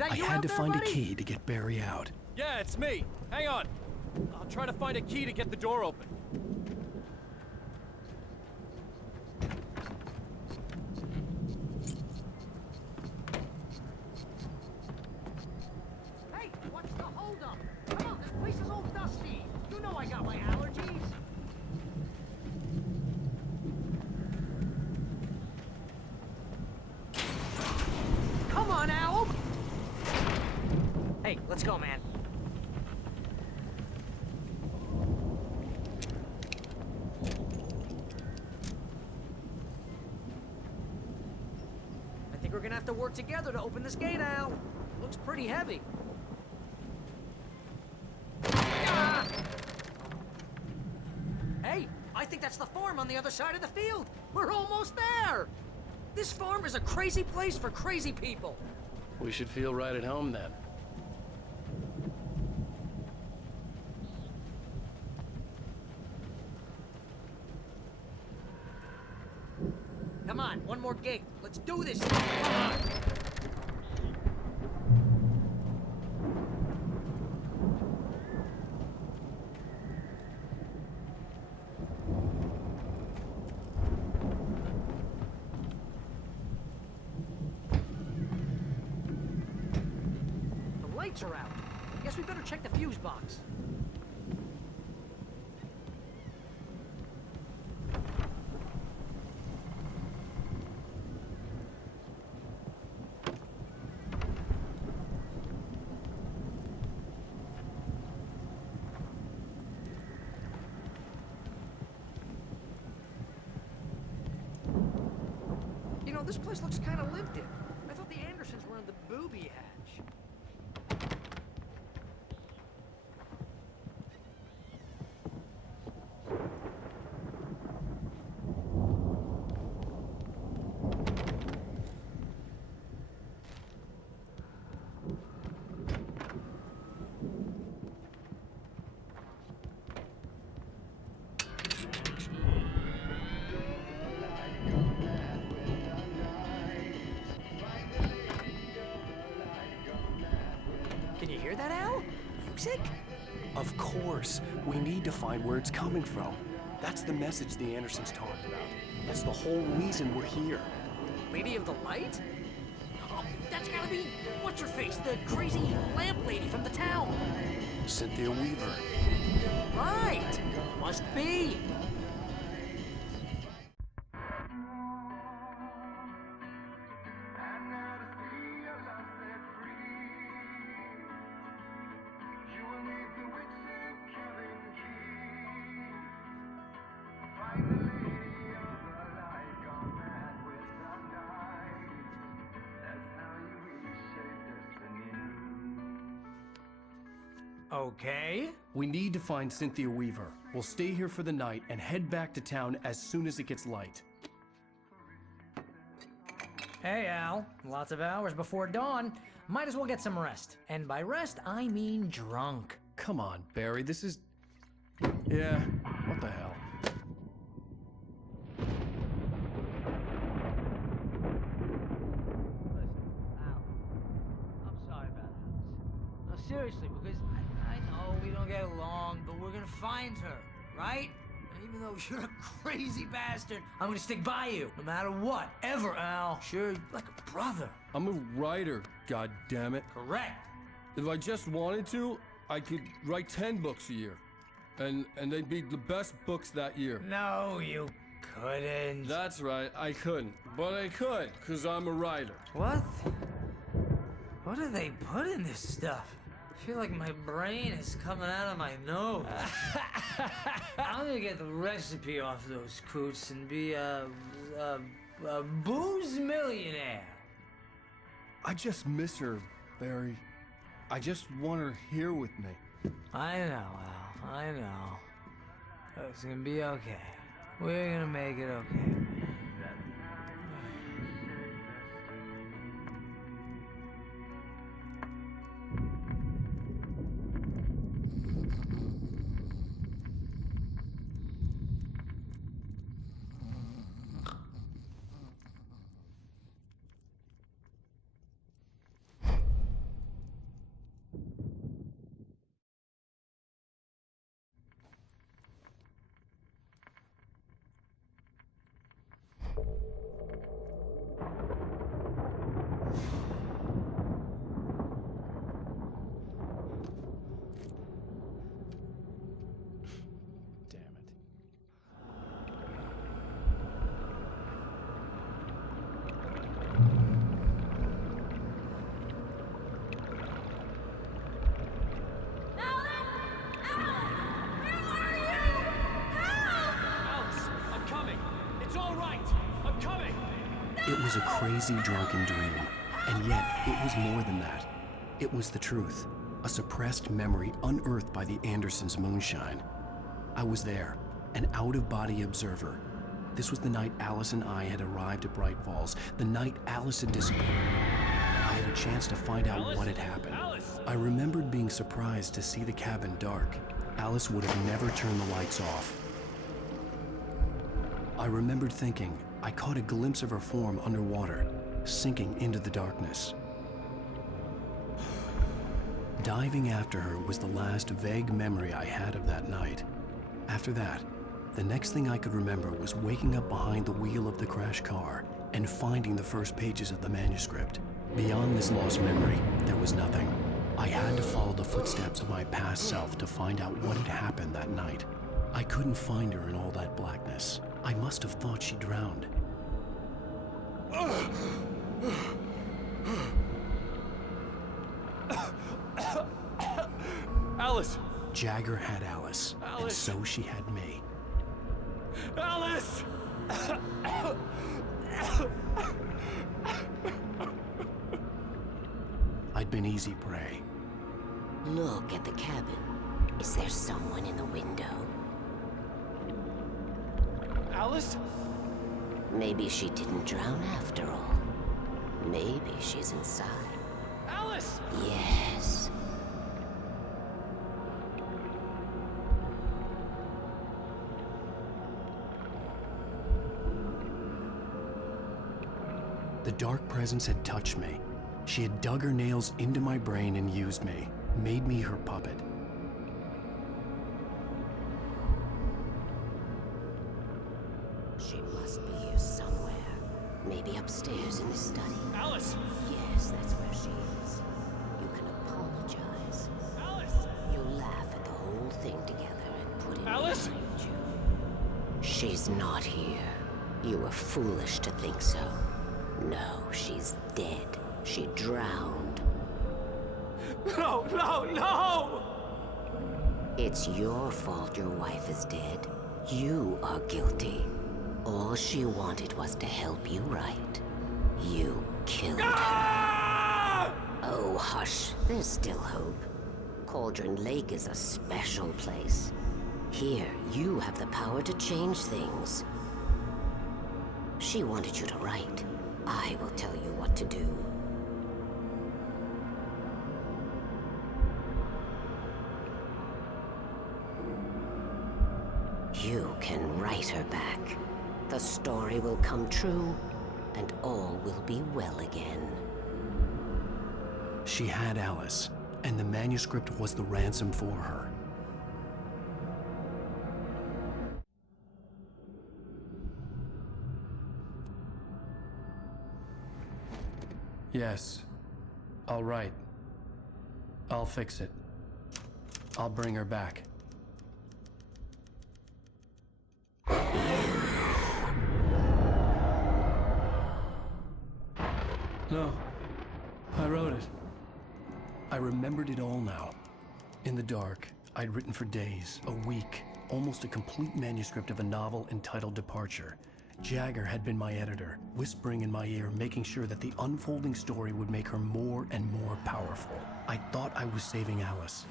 that I you had out to there, find buddy? a key to get Barry out. Yeah, it's me. Hang on. I'll try to find a key to get the door open. Hey, what's the holdup? Come on, this place is all dusty. You know I got my allergies. Come on, Al. Hey, let's go, man. I think we're gonna have to work together to open this gate, Al. Looks pretty heavy. Ah! Hey, I think that's the farm on the other side of the field. We're almost there. This farm is a crazy place for crazy people. We should feel right at home then. Come on, one more gate. Let's do this. Come on. The lights are out. Guess we better check the fuse box. You know, this place looks kind of lived in. I thought the Andersons were in the booby hatch. Can you hear that, Al? Music? Of course. We need to find where it's coming from. That's the message the Andersons talked about. That's the whole reason we're here. Lady of the Light? Oh, that's gotta be... what's her face? The crazy lamp lady from the town. Cynthia Weaver. Right! Must be. Okay. We need to find Cynthia Weaver. We'll stay here for the night and head back to town as soon as it gets light. Hey, Al. Lots of hours before dawn. Might as well get some rest. And by rest, I mean drunk. Come on, Barry, this is... Yeah, what the hell? I'm sorry about Alice. No, seriously, because I know we don't get along, but we're gonna find her, right? And even though you're a crazy bastard, I'm gonna stick by you, no matter what, ever, Al. Sure, like a brother. I'm a writer, goddammit. Correct. If I just wanted to, I could write 10 books a year. And they'd be the best books that year. No, you couldn't. That's right, I couldn't. But I could, because I'm a writer. What? What do they put in this stuff? I feel like my brain is coming out of my nose. I'm gonna get the recipe off those coots and be a booze millionaire. I just miss her, Barry. I just want her here with me. I know, Al. I know. It's gonna be okay. We're gonna make it okay. was a crazy, drunken dream, and yet it was more than that. It was the truth, a suppressed memory unearthed by the Andersons' moonshine. I was there, an out-of-body observer. This was the night Alice and I had arrived at Bright Falls, the night Alice had disappeared. I had a chance to find out what had happened. I remembered being surprised to see the cabin dark. Alice would have never turned the lights off. I remembered thinking I caught a glimpse of her form underwater, sinking into the darkness. Diving after her was the last vague memory I had of that night. After that, the next thing I could remember was waking up behind the wheel of the crashed car and finding the first pages of the manuscript. Beyond this lost memory, there was nothing. I had to follow the footsteps of my past self to find out what had happened that night. I couldn't find her in all that blackness. I must have thought she drowned. Alice! Jagger had Alice, and so she had me. Alice! I'd been easy prey. Look at the cabin. Is there someone in the window? Alice? Maybe she didn't drown after all. Maybe she's inside. Alice! Yes. The dark presence had touched me. She had dug her nails into my brain and used me, made me her puppet. She must be here somewhere. Maybe upstairs in the study. Alice! Yes, that's where she is. You can apologize. Alice! You laugh at the whole thing together and put it Alice! behind you. She's not here. You were foolish to think so. No, she's dead. She drowned. No, no, no! It's your fault your wife is dead. You are guilty. All she wanted was to help you right. You killed her. Oh, hush. There's still hope. Cauldron Lake is a special place. Here, you have the power to change things. She wanted you to write. I will tell you what to do. You can write her back. The story will come true, and all will be well again. She had Alice, and the manuscript was the ransom for her. Yes, I'll write. I'll fix it. I'll bring her back. No, I wrote it. I remembered it all now. In the dark, I'd written for days, a week, almost a complete manuscript of a novel entitled Departure. Jagger had been my editor, whispering in my ear, making sure that the unfolding story would make her more and more powerful. I thought I was saving Alice.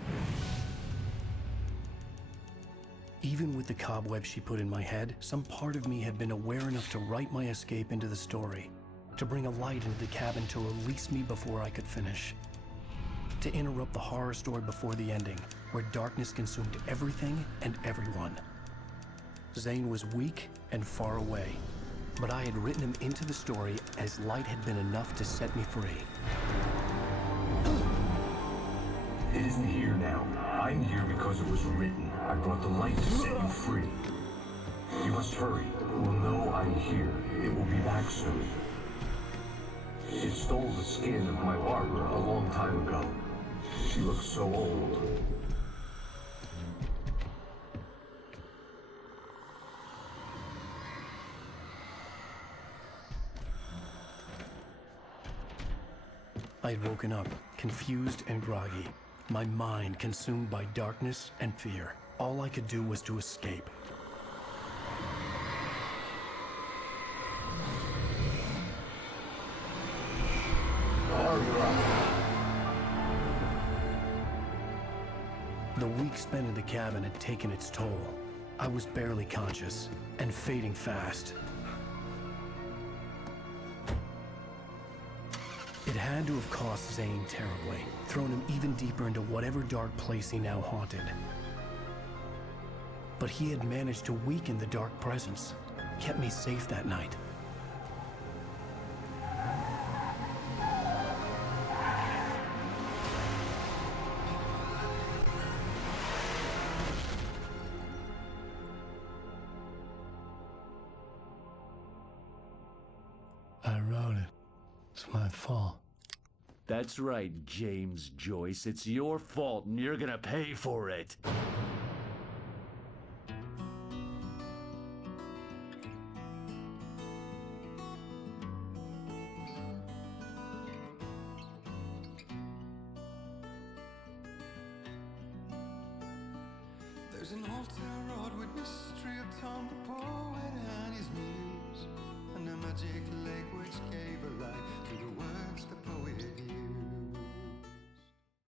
Even with the cobwebs she put in my head, some part of me had been aware enough to write my escape into the story, to bring a light into the cabin to release me before I could finish, to interrupt the horror story before the ending, where darkness consumed everything and everyone. Zane was weak and far away, but I had written him into the story as light had been enough to set me free. It isn't here now. I'm here because it was written. I brought the light to set you free. You must hurry. We'll know I'm here. It will be back soon. It stole the skin of my Barbara a long time ago. She looks so old. I had woken up, confused and groggy, my mind consumed by darkness and fear. All I could do was to escape. you're up. The week spent in the cabin had taken its toll. I was barely conscious, and fading fast. It had to have cost Zane terribly, thrown him even deeper into whatever dark place he now haunted. But he had managed to weaken the dark presence, kept me safe that night. I wrote it. It's my fault. That's right, James Joyce. It's your fault, and you're gonna pay for it. There's an old town road with mystery of town the